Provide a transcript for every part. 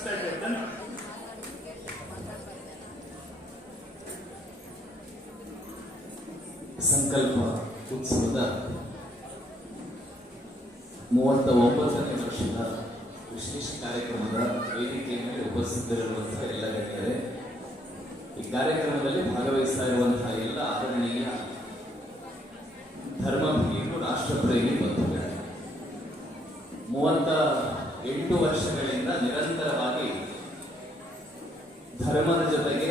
ನಡೆಸ್ತಾ ಇದ್ದೇವೆ ಸಂಕಲ್ಪ ಉತ್ಸವದ ಮೂವತ್ತ ಒಂಬತ್ತನೇ ವರ್ಷದ ವಿಶೇಷ ಕಾರ್ಯಕ್ರಮದ ವೇದಿಕೆಯ ಮೇಲೆ ಉಪಸ್ಥಿತರಿರುವಂತಹ ಎಲ್ಲ ಗಣ್ಯರೇ ಈ ಕಾರ್ಯಕ್ರಮದಲ್ಲಿ ಭಾಗವಹಿಸ್ತಾ ಇರುವಂತಹ ಎಲ್ಲ ಆದರಣೀಯ ಧರ್ಮಪ್ರಿಯರು ರಾಷ್ಟ್ರಪ್ರೇಮಿ ಬಂಧುಗಳೇ ಮೂವತ್ತ ಎಂಟು ವರ್ಷಗಳಿಂದ ನಿರಂತರವಾಗಿ ಧರ್ಮದ ಜೊತೆಗೆ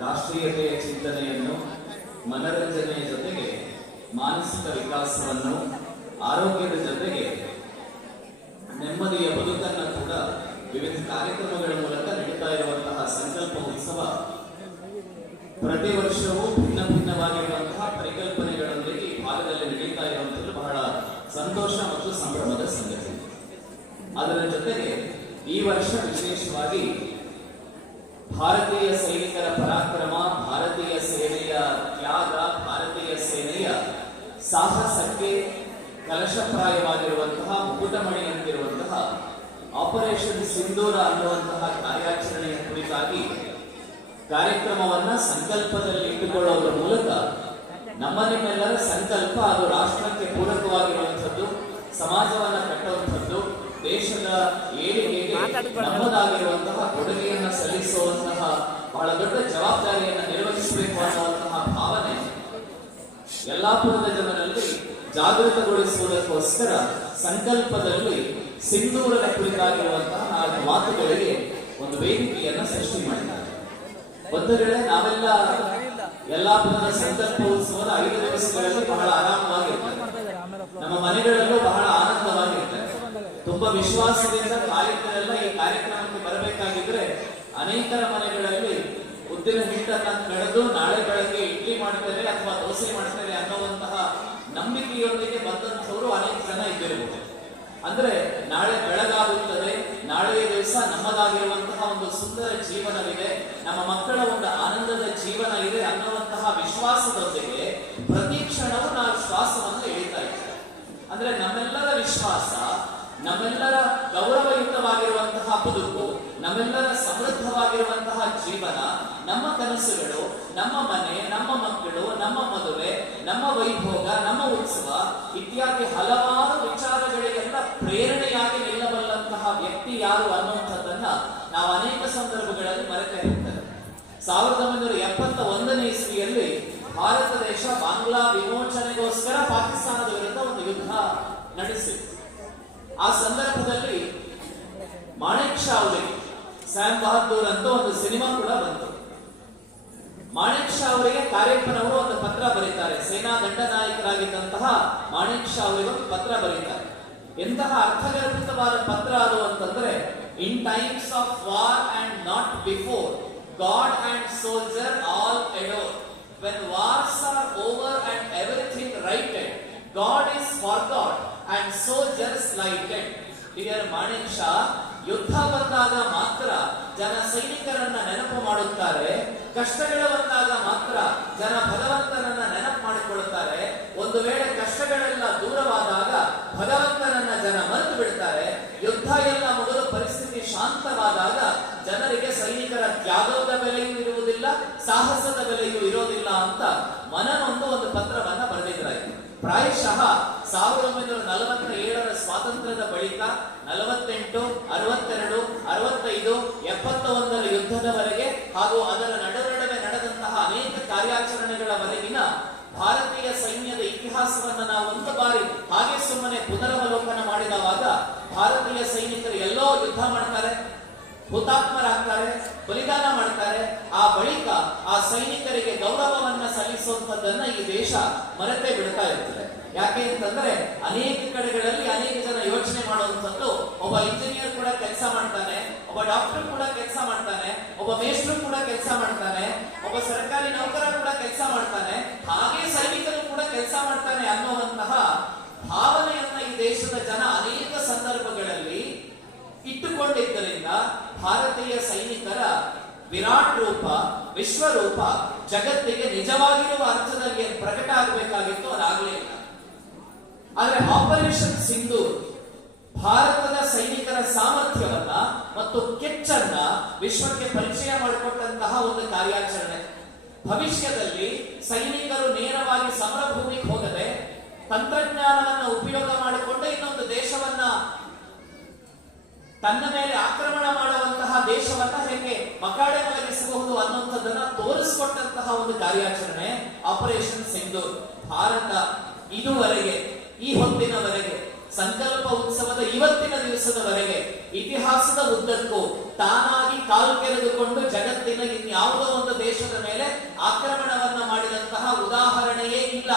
ರಾಷ್ಟ್ರೀಯತೆಯ ಚಿಂತನೆಯನ್ನು, ಮನರಂಜನೆಯ ಜೊತೆಗೆ ಮಾನಸಿಕ ವಿಕಾಸವನ್ನು, ಆರೋಗ್ಯದ ಜೊತೆಗೆ ನೆಮ್ಮದಿಯ ಬದುಕನ್ನು ಕೂಡ ವಿವಿಧ ಕಾರ್ಯಕ್ರಮಗಳ ಮೂಲಕ ನೀಡುತ್ತಾ ಇರುವಂತಹ ಸಂಕಲ್ಪ ಉತ್ಸವ ಪ್ರತಿ ವರ್ಷವೂ ಭಿನ್ನ ಭಿನ್ನವಾಗಿರುವಂತಹ ಪರಿಕಲ್ಪನೆಗಳೊಂದಿಗೆ ಈ ಭಾಗದಲ್ಲಿ ನಡೀತಾ ಇರುವಂಥದ್ದು ಬಹಳ ಸಂತೋಷ ಮತ್ತು ಸಂಭ್ರಮದ ಸಂಗತಿ ಅದರ ಜೊತೆಗೆ ಈ ವರ್ಷ ವಿಶೇಷವಾಗಿ ಭಾರತೀಯ ಸೈನಿಕರ ಪರಾಕ್ರಮ, ಭಾರತೀಯ ಸೇನೆಯ ತ್ಯಾಗ, ಭಾರತೀಯ ಸೇನೆಯ ಸಾಹಸಕ್ಕೆ ಕಲಶಪ್ರಾಯವಾಗಿರುವಂತಹ, ಮುಕುಟಮಣಿಯಂತಿರುವಂತಹ ಆಪರೇಷನ್ ಸಿಂಧೂರ ಅನ್ನುವಂತಹ ಕಾರ್ಯಾಚರಣೆಯ ಕುರಿತಾಗಿ ಕಾರ್ಯಕ್ರಮವನ್ನ ಸಂಕಲ್ಪದಲ್ಲಿ ಇಟ್ಟುಕೊಳ್ಳುವುದರ ಮೂಲಕ ನಮ್ಮ ನಿಮ್ಮೆಲ್ಲರ ಸಂಕಲ್ಪ ಅದು ರಾಷ್ಟ್ರಕ್ಕೆ ಪೂರಕವಾಗಿರುವಂಥದ್ದು, ಸಮಾಜವನ್ನ ಕಟ್ಟುವಂಥದ್ದು ದೇಶದ ಏಳಿಗೆಗೆ ನಮ್ಮದಾಗಿರುವಂತಹ ಕೊಡುಗೆಯನ್ನ ಸಲ್ಲಿಸುವಂತಹ ಬಹಳ ದೊಡ್ಡ ಜವಾಬ್ದಾರಿಯನ್ನು ನಿರ್ವಹಿಸಬೇಕು ಅನ್ನುವಂತಹ ಭಾವನೆ ಯಲ್ಲಾಪುರದ ಜನರಲ್ಲಿ ಜಾಗೃತಗೊಳಿಸುವುದಕ್ಕೋಸ್ಕರ ಸಂಕಲ್ಪದಲ್ಲಿ ಸಿಂಧೂರದ ಕುರಿತಾಗಿರುವಂತಹ ನಾಲ್ಕು ಮಾತುಗಳಿಗೆ ಒಂದು ವೇದಿಕೆಯನ್ನ ಸೃಷ್ಟಿ ಮಾಡಿದ್ದಾರೆ. ವೇಳೆ ನಾವೆಲ್ಲ ಯಲ್ಲಾಪುರದ ಸಂಕಲ್ಪ ಉತ್ಸವದ ಐದು ದಿವಸಗಳಲ್ಲಿ ಬಹಳ ಆರಾಮವಾಗಿರ್ತದೆ ನಮ್ಮ ಮನೆಗಳಲ್ಲೂ ಬಹಳ ತುಂಬಾ ವಿಶ್ವಾಸದಿಂದ ಕಾಲಿಕರೆಲ್ಲ ಈ ಕಾರ್ಯಕ್ರಮಕ್ಕೆ ಬರಬೇಕಾಗಿದ್ರೆ ಅನೇಕರ ಮನೆಗಳಲ್ಲಿ ಉದ್ದಿನ ಹಿಟ್ಟನ್ನ ಕಳೆದು ನಾಳೆ ಬೆಳಗ್ಗೆ ಇಡ್ಲಿ ಮಾಡ್ತಾರೆ ಅಥವಾ ದೋಸೆ ಮಾಡ್ತಾರೆ ಅನ್ನುವಂತಹ ನಂಬಿಕೆಯೊಂದಿಗೆ ಬಂದಂಥವರು ಅನೇಕ ಜನ ಇದ್ದಿರಬಹುದು ಅಂದ್ರೆ ನಾಳೆ ಬೆಳಗಾಗುತ್ತದೆ, ನಾಳೆಯ ದಿವಸ ನಮ್ಮದಾಗಿರುವಂತಹ ಒಂದು ಸುಂದರ ಜೀವನವಿದೆ, ನಮ್ಮ ಮಕ್ಕಳ ಒಂದು ಆನಂದದ ಜೀವನ ಇದೆ ಅನ್ನುವಂತಹ ವಿಶ್ವಾಸದೊಂದಿಗೆ ಪ್ರತಿ ಕ್ಷಣವೂ ನಾವು ಶ್ವಾಸವನ್ನು ಎಳಿತಾ ಇದ್ದೇವೆ. ಅಂದ್ರೆ ನಮ್ಮೆಲ್ಲರ ವಿಶ್ವಾಸ ನಮ್ಮೆಲ್ಲರ ಗೌರವಯುತವಾಗಿರುವಂತಹ ಬದುಕು, ನಮ್ಮೆಲ್ಲರ ಸಮೃದ್ಧವಾಗಿರುವಂತಹ ಜೀವನ, ನಮ್ಮ ಕನಸುಗಳು, ನಮ್ಮ ಮನೆ, ನಮ್ಮ ಮಕ್ಕಳು, ನಮ್ಮ ಮದುವೆ, ನಮ್ಮ ವೈಭೋಗ, ನಮ್ಮ ಉತ್ಸವ ಇತ್ಯಾದಿ ಹಲವಾರು ವಿಚಾರಗಳಿಗೆಲ್ಲ ಪ್ರೇರಣೆಯಾಗಿ ನಿಲ್ಲಬಲ್ಲಂತಹ ವ್ಯಕ್ತಿ ಯಾರು ಅನ್ನುವಂಥದ್ದನ್ನ ನಾವು ಅನೇಕ ಸಂದರ್ಭಗಳಲ್ಲಿ ಮರೆತೇ ಹೋಗ್ತೇವೆ. ಸಾವಿರದ ಒಂಬೈನೂರ ಎಪ್ಪತ್ತ ಒಂದನೇ ಇಸ್ವಿಯಲ್ಲಿ ಭಾರತ ದೇಶ ಬಾಂಗ್ಲಾ ವಿಮೋಚನೆಗೋಸ್ಕರ ಪಾಕಿಸ್ತಾನದ ವಿರುದ್ಧ ಒಂದು ಯುದ್ಧ ನಡೆಸಿತ್ತು. ಆ ಸಂದರ್ಭದಲ್ಲಿ ಮಾಣಿಕ್ ಶಾ ಅವರಿಗೆ ಸ್ಯಾಮ್ ಬಹದ್ದೂರ್ ಅಂತ ಒಂದು ಸಿನಿಮಾ ಕೂಡ ಬಂತು. ಮಾಣಿಕ್ ಶಾ ಅವರಿಗೆ ಕಾರ್ಯಪ್ಪನವರು ಒಂದು ಪತ್ರ ಬರೀತಾರೆ. ಸೇನಾ ದಂಡನಾಯಕರಾಗಿದ್ದಂತಹ ಮಾಣಿಕ್ ಶಾ ಅವರಿಗೆ ಒಂದು ಪತ್ರ ಬರೀತಾರೆ. ಎಂತಹ ಅರ್ಥಗರ್ಭಿತವಾದ ಪತ್ರ ಅದು ಅಂತಂದ್ರೆ in times of war and not before God and soldier all adore when wars are over and everything righted God is for God and soldiers lighted ಹಿರಿಯರ್ ಮಾಣಿಕ್ ಶಾ ಯುದ್ಧ ಬಂದಾಗ ಮಾತ್ರ ಜನ ಸೈನಿಕರನ್ನ ನೆನಪು ಮಾಡುತ್ತಾರೆ. ಕಷ್ಟಗಳು ಬಂದಾಗ ಮಾತ್ರ ಜನ ಭಗವಂತನನ್ನ ನೆನಪು ಮಾಡಿಕೊಳ್ಳುತ್ತಾರೆ. ಒಂದು ವೇಳೆ ಕಷ್ಟಗಳೆಲ್ಲ ದೂರವಾದಾಗ ಭಗವಂತನನ್ನ ಜನ ಮರೆತು ಬಿಡ್ತಾರೆ ಯುದ್ಧ ಎಲ್ಲ ಮೊದಲು ಪರಿಸ್ಥಿತಿ ಶಾಂತವಾದಾಗ ಜನರಿಗೆ ಸೈನಿಕರ ತ್ಯಾಗದ ಬೆಲೆಯೂ ಇರುವುದಿಲ್ಲ ಸಾಹಸದ ಬೆಲೆಯೂ ಇರೋದಿಲ್ಲ ಅಂತ ಮನನೊಂದು ಒಂದು ಪತ್ರವನ್ನ ಬರೆದಿದ್ರಾಯ್ತು ಪ್ರಾಯಶಃ ಸಾವಿರದ ಒಂಬೈನೂರ ನಲವತ್ತ ಏಳರ ಸ್ವಾತಂತ್ರ್ಯದ ಬಳಿಕ ನಲವತ್ತೆಂಟು ಅರವತ್ತೆರಡು ಅರವತ್ತೈದು ಎಪ್ಪತ್ತ ಒಂದರ ಯುದ್ಧದವರೆಗೆ ಹಾಗೂ ಅದರ ನಡುನಡುವೆ ನಡೆದಂತಹ ಅನೇಕ ಕಾರ್ಯಾಚರಣೆಗಳವರೆಗಿನ ಭಾರತೀಯ ಸೈನ್ಯದ ಇತಿಹಾಸವನ್ನ ನಾವು ಒಂದು ಬಾರಿ ಹಾಗೆ ಸುಮ್ಮನೆ ಪುನರವಲೋಕನ ಮಾಡಿದವಾಗ ಭಾರತೀಯ ಸೈನಿಕರು ಎಲ್ಲೋ ಯುದ್ಧ ಮಾಡ್ತಾರೆ, ಹುತಾತ್ಮರಾಗ್ತಾರೆ, ಬಲಿದಾನ ಮಾಡ್ತಾರೆ. ಆ ಬಳಿಕ ಆ ಸೈನಿಕರಿಗೆ ಗೌರವವನ್ನ ಸಲ್ಲಿಸುವಂತದ್ದನ್ನ ಈ ದೇಶ ಮರೆತೇ ಬಿಡ್ತಾ ಇರ್ತದೆ. ಯಾಕೆ ಅಂತಂದ್ರೆ ಅನೇಕ ಕಡೆಗಳಲ್ಲಿ ಅನೇಕ ಜನ ಯೋಚನೆ ಮಾಡುವಂಥದ್ದು, ಒಬ್ಬ ಇಂಜಿನಿಯರ್ ಕೂಡ ಕೆಲಸ ಮಾಡ್ತಾನೆ, ಒಬ್ಬ ಡಾಕ್ಟರ್ ಕೂಡ ಕೆಲಸ ಮಾಡ್ತಾನೆ, ಒಬ್ಬ ಮೇಸ್ಟ್ರು ಕೂಡ ಕೆಲಸ ಮಾಡ್ತಾನೆ, ಒಬ್ಬ ಸರ್ಕಾರಿ ನೌಕರ ಕೂಡ ಕೆಲಸ ಮಾಡ್ತಾನೆ ಹಾಗೆ ಸೈನಿಕರು ಕೂಡ ಕೆಲಸ ಮಾಡ್ತಾನೆ ಅನ್ನುವಂತಹ ಭಾವನೆಯನ್ನ ಈ ದೇಶದ ಜನ ಅನೇಕ ಸಂದರ್ಭಗಳಲ್ಲಿ ಭಾರತೀಯ ಸೈನಿಕರ ವಿರಾಟ್ ರೂಪ, ವಿಶ್ವರೂಪ, ಜಗತ್ತಿಗೆ ನಿಜವಾಗಿರುವ ಅರ್ಥದಲ್ಲಿ ಪ್ರಕಟ ಆಗಬೇಕಾಗಿತ್ತು ಅದಾಗಲೇ ಇಲ್ಲ. ಆದರೆ ಆಪರೇಷನ್ ಸಿಂಧು ಭಾರತದ ಸೈನಿಕರ ಸಾಮರ್ಥ್ಯವನ್ನ ಮತ್ತು ಕೆಚ್ಚನ್ನ ವಿಶ್ವಕ್ಕೆ ಪರಿಚಯ ಮಾಡಿಕೊಟ್ಟಂತಹ ಒಂದು ಕಾರ್ಯಾಚರಣೆ. ಭವಿಷ್ಯದಲ್ಲಿ ಸೈನಿಕರು ನೇರವಾಗಿ ಸಮರ ಭೂಮಿಗೆ ಹೋಗದೆ ತಂತ್ರಜ್ಞಾನವನ್ನು ಉಪಯೋಗ ಮಾಡಿಕೊಂಡು ಇನ್ನೊಂದು ದೇಶವನ್ನ ತನ್ನ ಮೇಲೆ ಆಕ್ರಮಣ ಮಾಡುವಂತಹ ದೇಶವನ್ನ ಹೇಗೆ ಮಕಾಡೆ ಮಲಗಿಸಬಹುದು ಅನ್ನುವಂಥದ್ದನ್ನ ತೋರಿಸಿಕೊಟ್ಟಂತಹ ಒಂದು ಕಾರ್ಯಾಚರಣೆ ಆಪರೇಷನ್ ಸಿಂಧೂರ್ ಭಾರತ ಇದುವರೆಗೆ, ಈ ಹೊತ್ತಿನವರೆಗೆ, ಸಂಕಲ್ಪ ಉತ್ಸವದ ಇವತ್ತಿನ ದಿವಸದವರೆಗೆ, ಇತಿಹಾಸದ ಉದ್ದಕ್ಕೂ ತಾನಾಗಿ ಕಾಲು ಕೆರೆದುಕೊಂಡು ಜಗತ್ತಿನ ಇನ್ಯಾವುದೋ ಒಂದು ದೇಶದ ಮೇಲೆ ಆಕ್ರಮಣವನ್ನ ಮಾಡಿದಂತಹ ಉದಾಹರಣೆಯೇ ಇಲ್ಲ.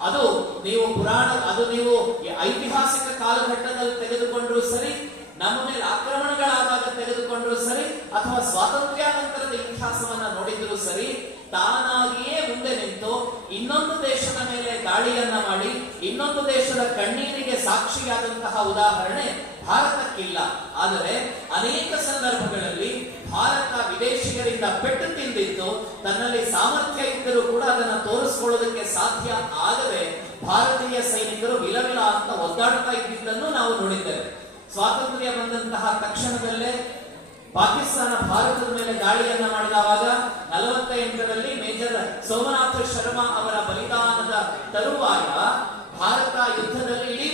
ಅದು ನೀವು ಪುರಾಣ, ಅದು ನೀವು ಐತಿಹಾಸಿಕ ಕಾಲಘಟ್ಟದಲ್ಲಿ ಸರಿ ನಮ್ಮ ಮೇಲೆ ಆಕ್ರಮಣಗಳಾದಾಗ ತೆಗೆದುಕೊಂಡ್ರು ಸರಿ ಅಥವಾ ಸ್ವಾತಂತ್ರ್ಯಾನಂತರದ ಇತಿಹಾಸವನ್ನ ನೋಡಿದ್ರು ಸರಿ, ತಾನಾಗಿಯೇ ಮುಂದೆ ನಿಂತು ಇನ್ನೊಂದು ದೇಶದ ಮೇಲೆ ದಾಳಿಯನ್ನ ಮಾಡಿ, ಇನ್ನೊಂದು ದೇಶದ ಕಣ್ಣೀರಿಗೆ ಸಾಕ್ಷಿಯಾದಂತಹ ಉದಾಹರಣೆ ಭಾರತಕ್ಕಿಲ್ಲ. ಆದರೆ ಅನೇಕ ಸಂದರ್ಭಗಳಲ್ಲಿ ಭಾರತ ವಿದೇಶಿಗರಿಂದ ಪೆಟ್ಟು ತಿಂದಿದ್ದು, ತನ್ನಲ್ಲಿ ಸಾಮರ್ಥ್ಯ ಇದ್ದರೂ ಕೂಡ ಅದನ್ನ ತೋರಿಸ್ಕೊಳ್ಳೋದಕ್ಕೆ ಸಾಧ್ಯ ಆಗದೆ ಭಾರತೀಯ ಸೈನಿಕರು ವಿಲವಿಲ ಅಂತ ಒದ್ದಾಡ್ತಾ ಇದ್ದಿದ್ದನ್ನು ನಾವು ನೋಡಿದ್ದೇವೆ. ಸ್ವಾತಂತ್ರ್ಯ ಬಂದಂತಹ ತಕ್ಷಣದಲ್ಲೇ ಪಾಕಿಸ್ತಾನ ಭಾರತದ ಮೇಲೆ ದಾಳಿಯನ್ನ ಮಾಡಿದವಾಗ ನಲವತ್ತ ಎಂಟರಲ್ಲಿ ಮೇಜರ್ ಸೋಮನಾಥ ಶರ್ಮಾ ಅವರ ಬಲಿದಾನದ ತರುವಾಯ ಭಾರತ ಯುದ್ಧದಲ್ಲಿ ಇಡೀ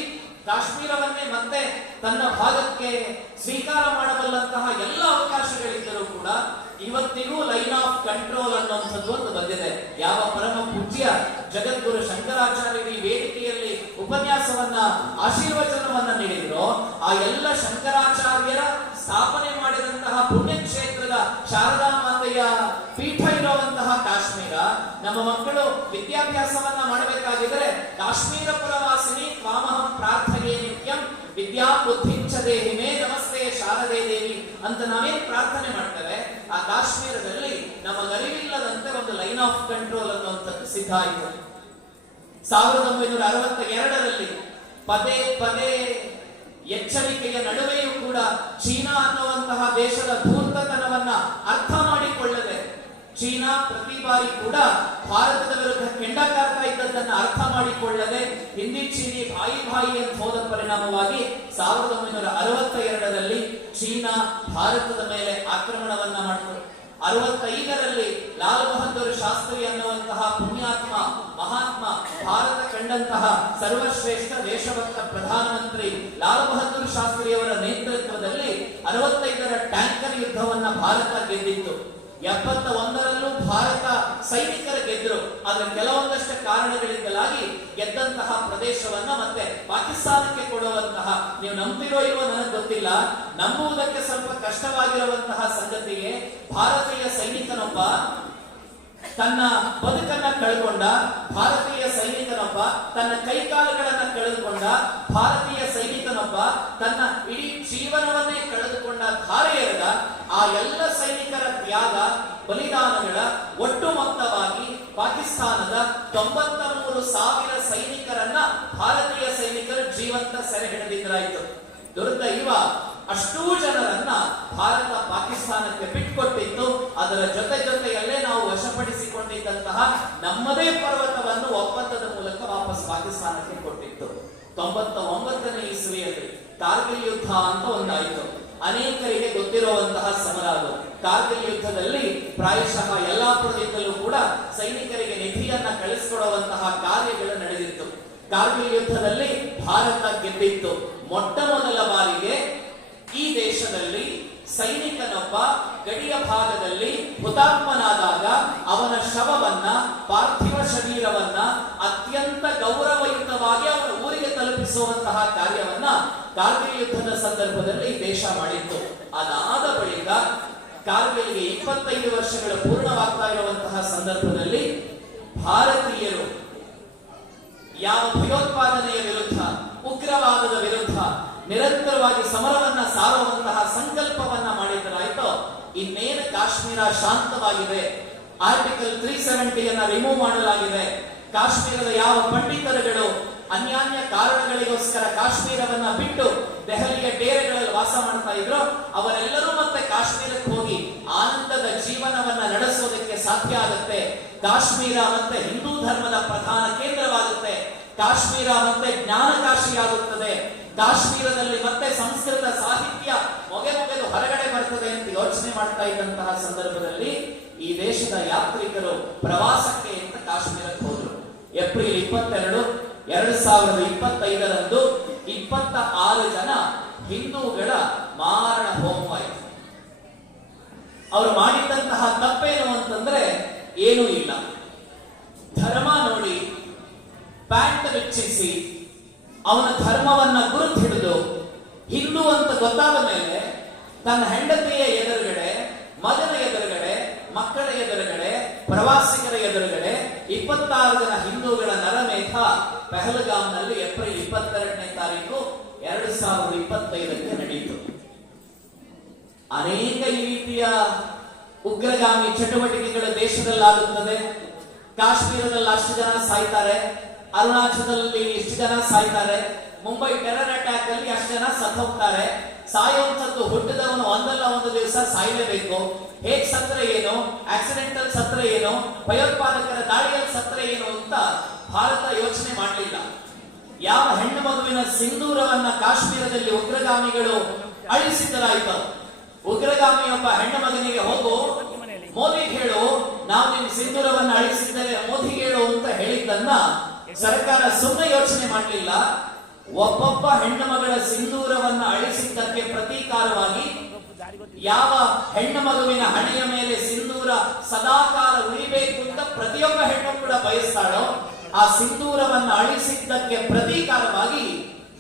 ಕಾಶ್ಮೀರವನ್ನೇ ಮತ್ತೆ ತನ್ನ ಭಾಗಕ್ಕೆ ಸ್ವೀಕಾರ ಮಾಡಬಲ್ಲಂತಹ ಎಲ್ಲ ಅವಕಾಶಗಳಿದ್ದರೂ ಕೂಡ ಇವತ್ತಿಗೂ ಲೈನ್ ಆಫ್ ಕಂಟ್ರೋಲ್ ಅನ್ನುವಂಥದ್ದು ಒಂದು ಬಂದಿದೆ. ಯಾವ ಪರಮ ಪೂಜ್ಯ ಜಗದ್ಗುರು ಶಂಕರಾಚಾರ್ಯರು ವೇದಿಕೆಯಲ್ಲಿ ಉಪನ್ಯಾಸವನ್ನ, ಆಶೀರ್ವಚನವನ್ನ ನೀಡಿದ್ರು, ಆ ಎಲ್ಲ ಶಂಕರಾಚಾರ್ಯರ ಸ್ಥಾಪನೆ ಮಾಡಿದಂತಹ ಪುಣ್ಯಕ್ಷೇತ್ರದ ಶಾರದಾ ಮಾತೆಯ ಪೀಠ ಇರುವಂತಹ ಕಾಶ್ಮೀರ, ನಮ್ಮ ಮಕ್ಕಳು ವಿದ್ಯಾಭ್ಯಾಸವನ್ನ ಮಾಡಬೇಕಾಗಿದ್ದರೆ ಕಾಶ್ಮೀರ ಪುರವಾಸಿನಿ ತ್ವಾಮಹಂ ಪ್ರಾರ್ಥನೆ ನಿತ್ಯಂ, ವಿದ್ಯಾ ಬುದ್ಧಿಂಚ ದೇಹಿಮೇ ನಮಸ್ತೆ ಶಾರದೆ ದೇವಿ ಅಂತ ನಾವೇನ್ ಪ್ರಾರ್ಥನೆ ಮಾಡ್ತೇವೆ, ಆ ಕಾಶ್ಮೀರದಲ್ಲಿ ನಮ್ಮ ನಮಗರಿವಿಲ್ಲದಂತೆ ಒಂದು ಲೈನ್ ಆಫ್ ಕಂಟ್ರೋಲ್ ಅನ್ನುವಂಥದ್ದು ಸಿದ್ಧ ಆಯಿತು. ಸಾವಿರದ ಒಂಬೈನೂರ ಅರವತ್ತ ಎರಡರಲ್ಲಿ ಪದೇ ಪದೇ ಎಚ್ಚರಿಕೆಯ ನಡುವೆಯೂ ಕೂಡ ಚೀನಾ ಅನ್ನುವಂತಹ ದೇಶದ ಧೂರ್ತತನವನ್ನ ಅರ್ಥ ಮಾಡಿಕೊಳ್ಳದೆ ಚೀನಾ ಪ್ರತಿ ಬಾರಿ ಕೂಡ ಭಾರತದ ವಿರುದ್ಧ ಕೆಂಡ ಕಾರ್ತಾ ಇದ್ದದನ್ನ ಅರ್ಥ ಮಾಡಿಕೊಳ್ಳದೆ ಹಿಂದಿ ಚೀನಿ ಬಾಯಿ ಬಾಯಿ ಅಂತ ಹೋದ ಪರಿಣಾಮವಾಗಿ ಸಾವಿರದ ಒಂಬೈನೂರ ಅರವತ್ತ ಎರಡರಲ್ಲಿ ಚೀನಾ ಭಾರತದ ಮೇಲೆ ಆಕ್ರಮಣವನ್ನ ಮಾಡಿತು. ಅರವತ್ತೈದರಲ್ಲಿ ಲಾಲ್ ಬಹದ್ದೂರ್ ಶಾಸ್ತ್ರಿ ಅನ್ನುವಂತಹ ಪುಣ್ಯಾತ್ಮ, ಮಹಾತ್ಮ, ಭಾರತ ಕಂಡಂತಹ ಸರ್ವಶ್ರೇಷ್ಠ ದೇಶಭಕ್ತ ಪ್ರಧಾನಮಂತ್ರಿ ಲಾಲ್ ಬಹದ್ದೂರ್ ಶಾಸ್ತ್ರಿಯವರ ನೇತೃತ್ವದಲ್ಲಿ ಅರವತ್ತೈದರ ಟ್ಯಾಂಕರ್ ಯುದ್ಧವನ್ನ ಭಾರತ ಗೆದ್ದಿತ್ತು. ಎಪ್ಪತ್ತ ಒಂದರಲ್ಲೂ ಭಾರತ ಸೈನಿಕರ ಗೆದ್ದರು ಆದ್ರೆ ಕೆಲವೊಂದಷ್ಟು ಕಾರಣಗಳಿಂದಲಾಗಿ ಗೆದ್ದಂತಹ ಪ್ರದೇಶವನ್ನ ಮತ್ತೆ ಪಾಕಿಸ್ತಾನಕ್ಕೆ ಕೊಡುವಂತಹ ನೀವು ನಂಬಿರೋ ಇರುವ ನನಗೆ ಗೊತ್ತಿಲ್ಲ. ನಂಬುವುದಕ್ಕೆ ಸ್ವಲ್ಪ ಕಷ್ಟವಾಗಿರುವಂತಹ ಸಂಗತಿಗೆ ಭಾರತೀಯ ಸೈನಿಕನೊಬ್ಬ ತನ್ನ ಬದುಕನ್ನ ಕಳೆದುಕೊಂಡ ಭಾರತೀಯ ಸೈನಿಕನೊಬ್ಬ, ತನ್ನ ಕೈಕಾಲುಗಳನ್ನ ಕಳೆದುಕೊಂಡ ಭಾರತೀಯ ಸೈನಿಕನೊಬ್ಬ, ತನ್ನ ಇಡೀ ಜೀವನವನ್ನೇ ಕಳೆದುಕೊಂಡ ಧಾರೆಯರದ ಆ ಎಲ್ಲ ಸೈನಿಕರ ತ್ಯಾಗ, ಬಲಿದಾನಗಳ ಒಟ್ಟು ಮೊತ್ತವಾಗಿ ಪಾಕಿಸ್ತಾನದ ತೊಂಬತ್ತ ಮೂರು ಸಾವಿರ ಸೈನಿಕರನ್ನ ಭಾರತೀಯ ಸೈನಿಕರು ಜೀವಂತ ಸೆರೆ ಹಿಡಿದಿದ್ದರಾಯಿತು. ದುರ್ದೈವ ಅಷ್ಟೂ ಜನರನ್ನ ಭಾರತ ಪಾಕಿಸ್ತಾನಕ್ಕೆ ಬಿಟ್ಕೊಟ್ಟಿತ್ತು ಅದರ ಜೊತೆ ಜೊತೆಯಲ್ಲೇ ನಾವು ವಶಪಡಿಸಿಕೊಂಡಿದ್ದಂತಹ ನಮ್ಮದೇ ಪರ್ವತವನ್ನು ಒಪ್ಪಂದದ ಮೂಲಕ ವಾಪಸ್ ಪಾಕಿಸ್ತಾನಕ್ಕೆ ಕೊಟ್ಟಿತ್ತು. ತೊಂಬತ್ತ ಒಂಬತ್ತನೇ ಇಸ್ವಿಯಲ್ಲಿ ಕಾರ್ಗಿಲ್ ಯುದ್ಧ ಅಂತ ಒಂದಾಯಿತು. ಅನೇಕರಿಗೆ ಗೊತ್ತಿರುವಂತಹ ಸಮರ ಅದು ಕಾರ್ಗಿಲ್ ಯುದ್ಧದಲ್ಲಿ ಪ್ರಾಯಶಃ ಎಲ್ಲಾ ಪ್ರದೇಶದಲ್ಲೂ ಕೂಡ ಸೈನಿಕರಿಗೆ ನಿಧಿಯನ್ನ ಕಳಿಸಿಕೊಡುವಂತಹ ಕಾರ್ಯಗಳು ನಡೆದಿತ್ತು. ಕಾರ್ಗಿಲ್ ಯುದ್ಧದಲ್ಲಿ ಭಾರತ ಗೆದ್ದಿತ್ತು. ಮೊಟ್ಟ ಮೊದಲ ಬಾರಿಗೆ ಈ ದೇಶದಲ್ಲಿ ಸೈನಿಕನೊಬ್ಬ ಗಡಿಯ ಭಾಗದಲ್ಲಿ ಹುತಾತ್ಮನಾದಾಗ ಅವನ ಶವವನ್ನ, ಪಾರ್ಥಿವ ಶರೀರವನ್ನ ಅತ್ಯಂತ ಗೌರವಯುತವಾಗಿ ಅವನ ಊರಿಗೆ ತಲುಪಿಸುವಂತಹ ಕಾರ್ಯವನ್ನ ಕಾರ್ಗಿಲ್ ಯುದ್ಧದ ಸಂದರ್ಭದಲ್ಲಿ ದೇಶ ಮಾಡಿತ್ತು. ಅದಾದ ಬಳಿಕ ಕಾರ್ಗಿಲ್ಗೆ ಇಪ್ಪತ್ತೈದು ವರ್ಷಗಳು ಪೂರ್ಣವಾಗ್ತಾ ಇರುವಂತಹ ಸಂದರ್ಭದಲ್ಲಿ ಭಾರತೀಯರು ಯಾವ ಭಯೋತ್ಪಾದನೆಯ ವಿರುದ್ಧ, ಉಗ್ರವಾದದ ವಿರುದ್ಧ ನಿರಂತರವಾಗಿ ಸಮರವನ್ನ, ಸಾರುವಂತಹ ಸಂಕಲ್ಪವನ್ನ ಮಾಡಿದರಾಯ್ತೋ, ಇನ್ನೇನು ಕಾಶ್ಮೀರ ಶಾಂತವಾಗಿದೆ. ಆರ್ಟಿಕಲ್ ತ್ರೀ ಸೆವೆಂಟಿಯನ್ನ ರಿಮೂವ್ ಮಾಡಲಾಗಿದೆ. ಕಾಶ್ಮೀರದ ಯಾವ ಪಂಡಿತರುಗಳು ಅನ್ಯಾನ್ಯ ಕಾರಣಗಳಿಗೋಸ್ಕರ ಕಾಶ್ಮೀರವನ್ನ ಬಿಟ್ಟು ದೆಹಲಿಯ ಡೇರೆಗಳಲ್ಲಿ ವಾಸ ಮಾಡ್ತಾ ಇದ್ರು, ಅವರೆಲ್ಲರೂ ಮತ್ತೆ ಕಾಶ್ಮೀರಕ್ಕೆ ಹೋಗಿ ಆನಂದದ ಜೀವನವನ್ನ ನಡೆಸೋದಕ್ಕೆ ಸಾಧ್ಯ ಆಗುತ್ತೆ. ಕಾಶ್ಮೀರ ಮತ್ತೆ ಹಿಂದೂ ಧರ್ಮದ ಪ್ರಧಾನ ಕೇಂದ್ರವಾಗುತ್ತೆ. ಕಾಶ್ಮೀರ ಮತ್ತೆ ಜ್ಞಾನ ಕಾಶಿಯಾಗುತ್ತದೆ ಕಾಶ್ಮೀರದಲ್ಲಿ ಮತ್ತೆ ಸಂಸ್ಕೃತ ಸಾಹಿತ್ಯ ಮೊಗೆ ಮೊಗೆದು ಹೊರಗಡೆ ಬರ್ತದೆ ಅಂತ ಯೋಚನೆ ಮಾಡ್ತಾ ಇದ್ದಂತಹ ಸಂದರ್ಭದಲ್ಲಿ ಈ ದೇಶದ ಯಾತ್ರಿಕರು ಪ್ರವಾಸಕ್ಕೆ ಅಂತ ಕಾಶ್ಮೀರಕ್ಕೆ ಹೋದ್ರು. ಏಪ್ರಿಲ್ ಇಪ್ಪತ್ತೆರಡು, ಎರಡು ಸಾವಿರದ ಇಪ್ಪತ್ತೈದರಂದು ಇಪ್ಪತ್ತ ಆರು ಜನ ಹಿಂದೂಗಳ ಮಾರಣ ಹೋಮವಾಯಿತು. ಅವರು ಮಾಡಿದಂತಹ ತಪ್ಪೇನು ಅಂತಂದ್ರೆ ಏನೂ ಇಲ್ಲ. ಧರ್ಮ ನೋಡಿ ಪ್ಯಾಂಟ್ ಬೆಚ್ಚಿಸಿ ಅವನ ಧರ್ಮವನ್ನ ಗುರುತು ಹಿಡಿದು ಹಿಂದೂ ಅಂತ ಗೊತ್ತಾದ ಮೇಲೆ ತನ್ನ ಹೆಂಡತಿಯ ಎದುರುಗಡೆ, ಮಗನ ಎದುರುಗಡೆ, ಮಕ್ಕಳ ಎದುರುಗಡೆ, ಪ್ರವಾಸಿಗರ ಎದುರುಗಡೆ ಇಪ್ಪತ್ತಾರು ಜನ ಹಿಂದೂಗಳ ನರಮೇಧ ಪೆಹಲ್ಗಾಂನಲ್ಲಿ ಏಪ್ರಿಲ್ ಇಪ್ಪತ್ತೆರಡನೇ ತಾರೀಕು ಎರಡು ಸಾವಿರದ ಇಪ್ಪತ್ತೈದಕ್ಕೆ ನಡೆಯಿತು. ಅನೇಕ ಈ ರೀತಿಯ ಉಗ್ರಗಾಮಿ ಚಟುವಟಿಕೆಗಳು ದೇಶದಲ್ಲಾಗುತ್ತದೆ. ಕಾಶ್ಮೀರದಲ್ಲಿ ಅಷ್ಟು ಜನ ಸಾಯ್ತಾರೆ. ಅರುಣಾಚಲದಲ್ಲಿ ಎಷ್ಟು ಜನ ಸಾಯ್ತಾರೆ? ಮುಂಬೈ ಟೆರರ್ ಅಟ್ಯಾಕ್ ಅಲ್ಲಿ ಅಷ್ಟು ಜನ ಸತ್ ಹೋಗ್ತಾರೆ ಸಾಯುವಂಥದ್ದು ಹುಟ್ಟಿದವನು ಒಂದಲ್ಲ ಒಂದು ದಿವಸ ಸಾಯಲೇಬೇಕು. ಹೇಗ್ ಸತ್ರೆ ಏನು? ಆಕ್ಸಿಡೆಂಟಲ್ ಸತ್ರೆ ಏನು? ಭಯೋತ್ಪಾದಕರ ದಾಳಿಯಲ್ಲಿ ಸತ್ರೆ ಏನು ಅಂತ ಭಾರತ ಯೋಚನೆ ಮಾಡಲಿಲ್ಲ. ಯಾವ ಹೆಣ್ಣು ಮಗುವಿನ ಸಿಂಧೂರವನ್ನ ಕಾಶ್ಮೀರದಲ್ಲಿ ಉಗ್ರಗಾಮಿಗಳು ಅಳಿಸಿದ್ದರಾಯ್ತು. ಉಗ್ರಗಾಮಿ ಒಬ್ಬ ಹೆಣ್ಣು ಮಗನಿಗೆ ಹೋಗು ಮೋದಿ ಹೇಳು, ನಾವು ನಿಮ್ ಸಿಂಧೂರವನ್ನ ಅಳಿಸಿದರೆ ಮೋದಿ ಹೇಳು ಅಂತ ಹೇಳಿದ್ದನ್ನ ಸರ್ಕಾರ ಸುಮ್ಮನೆ ಯೋಚನೆ ಮಾಡಲಿಲ್ಲ. ಒಬ್ಬೊಬ್ಬ ಹೆಣ್ಣು ಮಗಳ ಸಿಂಧೂರವನ್ನ ಅಳಿಸಿದ್ದಕ್ಕೆ ಪ್ರತೀಕಾರವಾಗಿ ಯಾವ ಹೆಣ್ಣು ಮಗುವಿನ ಹಣೆಯ ಮೇಲೆ ಸಿಂಧೂರ ಸದಾಕಾಲ ಉಳಿಬೇಕು ಅಂತ ಪ್ರತಿಯೊಬ್ಬ ಹೆಣ್ಣು ಕೂಡ ಬಯಸ್ತಾಳೋ, ಆ ಸಿಂಧೂರವನ್ನ ಅಳಿಸಿದ್ದಕ್ಕೆ ಪ್ರತೀಕಾರವಾಗಿ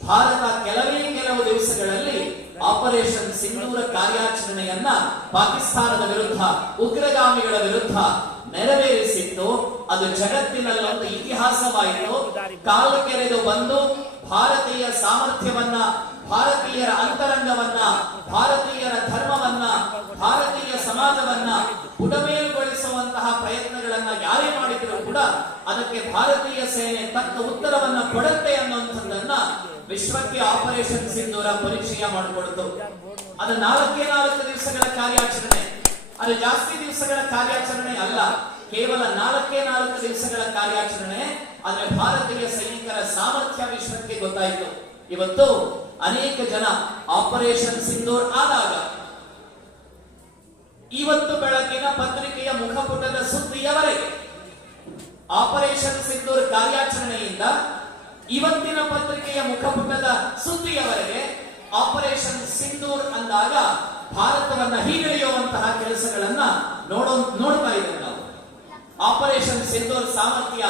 ಭಾರತ ಕೆಲವೇ ಕೆಲವು ದಿವಸಗಳಲ್ಲಿ ಆಪರೇಷನ್ ಸಿಂಧೂರ ಕಾರ್ಯಾಚರಣೆಯನ್ನ ಪಾಕಿಸ್ತಾನದ ವಿರುದ್ಧ, ಉಗ್ರಗಾಮಿಗಳ ವಿರುದ್ಧ ನೆರವೇರಿಸಿತ್ತು. ಅದು ಜಗತ್ತಿನಲ್ಲಿ ಒಂದು ಇತಿಹಾಸವಾಯಿತು ಕಾಲು ಕೆರೆದು ಬಂದು ಭಾರತೀಯ ಸಾಮರ್ಥ್ಯವನ್ನ, ಭಾರತೀಯರ ಅಂತರಂಗವನ್ನ, ಭಾರತೀಯರ ಧರ್ಮವನ್ನ, ಭಾರತೀಯ ಸಮಾಜವನ್ನ ಬುಡಮೇಲುಗೊಳಿಸುವಂತಹ ಪ್ರಯತ್ನಗಳನ್ನ ಯಾರೇ ಮಾಡಿದ್ರು ಕೂಡ ಅದಕ್ಕೆ ಭಾರತೀಯ ಸೇನೆ ತಕ್ಕ ಉತ್ತರವನ್ನ ಕೊಡುತ್ತೆ ಅನ್ನುವಂಥದ್ದನ್ನ ವಿಶ್ವಕ್ಕೆ ಆಪರೇಷನ್ ಸಿಂಧೂರ ಪರಿಚಯ ಮಾಡಿಕೊಡ್ತು. ಅದು ನಾಲ್ಕೇ ನಾಲ್ಕು ದಿವಸಗಳ ಕಾರ್ಯಾಚರಣೆ. ಅದು ಜಾಸ್ತಿ ದಿವಸಗಳ ಕಾರ್ಯಾಚರಣೆ ಅಲ್ಲ. ಕೇವಲ ನಾಲ್ಕೇ ನಾಲ್ಕು ದಿವಸಗಳ ಕಾರ್ಯಾಚರಣೆ. ಆದ್ರೆ ಭಾರತೀಯ ಸೈನಿಕರ ಸಾಮರ್ಥ್ಯ ವಿಶ್ವಕ್ಕೆ ಗೊತ್ತಾಯಿತು. ಇವತ್ತು ಅನೇಕ ಜನ ಆಪರೇಷನ್ ಸಿಂಧೂರ್ ಆದಾಗ ಇವತ್ತು ಬೆಳಗಿನ ಪತ್ರಿಕೆಯ ಮುಖಪುಟದ ಸುದ್ದಿಯವರೆಗೆ ಆಪರೇಷನ್ ಸಿಂಧೂರ್ ಕಾರ್ಯಾಚರಣೆಯಿಂದ ಇವತ್ತಿನ ಪತ್ರಿಕೆಯ ಮುಖಪುಟದ ಸುದ್ದಿಯವರೆಗೆ ಆಪರೇಷನ್ ಸಿಂಧೂರ್ ಅಂದಾಗ ಭಾರತವನ್ನ ಹೀಗೆಳೆಯುವಂತಹ ಕೆಲಸಗಳನ್ನ ನೋಡೋ, ನೋಡ್ತಾ ಇದ್ದೇವೆ ನಾವು. ಆಪರೇಷನ್ ಸಿಂಧೂರ್ ಸಾಮರ್ಥ್ಯ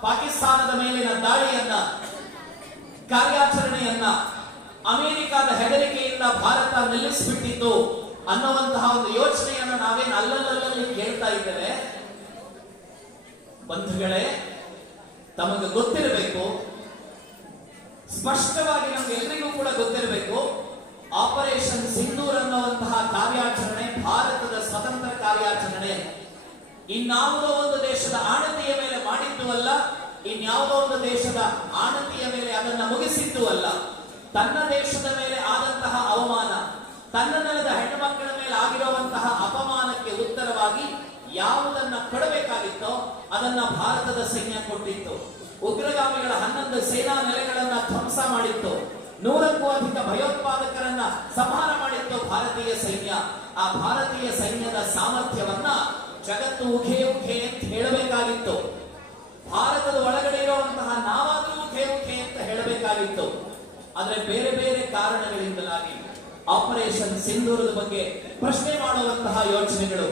ಪಾಕಿಸ್ತಾನದ ಮೇಲಿನ ದಾಳಿಯನ್ನ, ಕಾರ್ಯಾಚರಣೆಯನ್ನ, ಅಮೆರಿಕದ ಹೆದರಿಕೆಯಿಂದ ಭಾರತ ನಿಲ್ಲಿಸಿಬಿಟ್ಟಿತ್ತು ಅನ್ನುವಂತಹ ಒಂದು ಯೋಚನೆಯನ್ನು ನಾವೇನು ಅಲ್ಲಲ್ಲಲ್ಲಿ ಕೇಳ್ತಾ ಇದ್ದೇವೆ. ಬಂಧುಗಳೇ, ತಮಗೆ ಗೊತ್ತಿರಬೇಕು, ಸ್ಪಷ್ಟವಾಗಿ ನಮ್ಗೆ ಎಲ್ರಿಗೂ ಕೂಡ ಗೊತ್ತಿರಬೇಕು ಆಪರೇಷನ್ ಸಿಂಧೂರ್ ಅನ್ನುವಂತಹ ಕಾರ್ಯಾಚರಣೆ ಭಾರತದ ಸ್ವತಂತ್ರ ಕಾರ್ಯಾಚರಣೆ. ಇನ್ಯಾವುದೋ ಒಂದು ದೇಶದ ಆಣತಿಯ ಮೇಲೆ ಮಾಡಿದ್ದು ಅಲ್ಲ, ಇನ್ಯಾವುದೋ ಒಂದು ದೇಶದ ಆಣತಿಯ ಮೇಲೆ ಅದನ್ನ ಮುಗಿಸಿದ್ದು ಅಲ್ಲ. ತನ್ನ ದೇಶದ ಮೇಲೆ ಆದಂತಹ ಅವಮಾನ, ತನ್ನ ನೆಲದ ಹೆಣ್ಣು ಮಕ್ಕಳ ಮೇಲೆ ಆಗಿರುವಂತಹ ಅಪಮಾನಕ್ಕೆ ಉತ್ತರವಾಗಿ ಯಾವುದನ್ನ ಕೊಡಬೇಕಾಗಿತ್ತೋ ಅದನ್ನ ಭಾರತದ ಸೈನ್ಯ ಕೊಟ್ಟಿತ್ತು. ಉಗ್ರಗಾಮಿಗಳ ಹನ್ನೊಂದು ಸೇನಾ ನೆಲೆಗಳನ್ನ ಧ್ವಂಸ ಮಾಡಿತ್ತು. ನೂರಕ್ಕೂ ಅಧಿಕ ಭಯೋತ್ಪಾದಕರನ್ನ ಸಂಹಾರ ಮಾಡಿತ್ತು ಭಾರತೀಯ ಸೈನ್ಯ. ಆ ಭಾರತೀಯ ಸೈನ್ಯದ ಸಾಮರ್ಥ್ಯವನ್ನ ಜಗತ್ತು ಉಖೆ ಉಖೆ ಅಂತ ಹೇಳಬೇಕಾಗಿತ್ತು. ಭಾರತದ ಒಳಗಡೆ ಇರುವಂತಹ ನಾವಾದ್ರೂ ಉಖೆ ಉಖೆ ಅಂತ ಹೇಳಬೇಕಾಗಿತ್ತು. ಆದ್ರೆ ಬೇರೆ ಬೇರೆ ಕಾರಣಗಳಿಂದಲಾಗಿ ಆಪರೇಷನ್ ಸಿಂಧೂರದ ಬಗ್ಗೆ ಪ್ರಶ್ನೆ ಮಾಡುವಂತಹ ಯೋಚನೆಗಳು,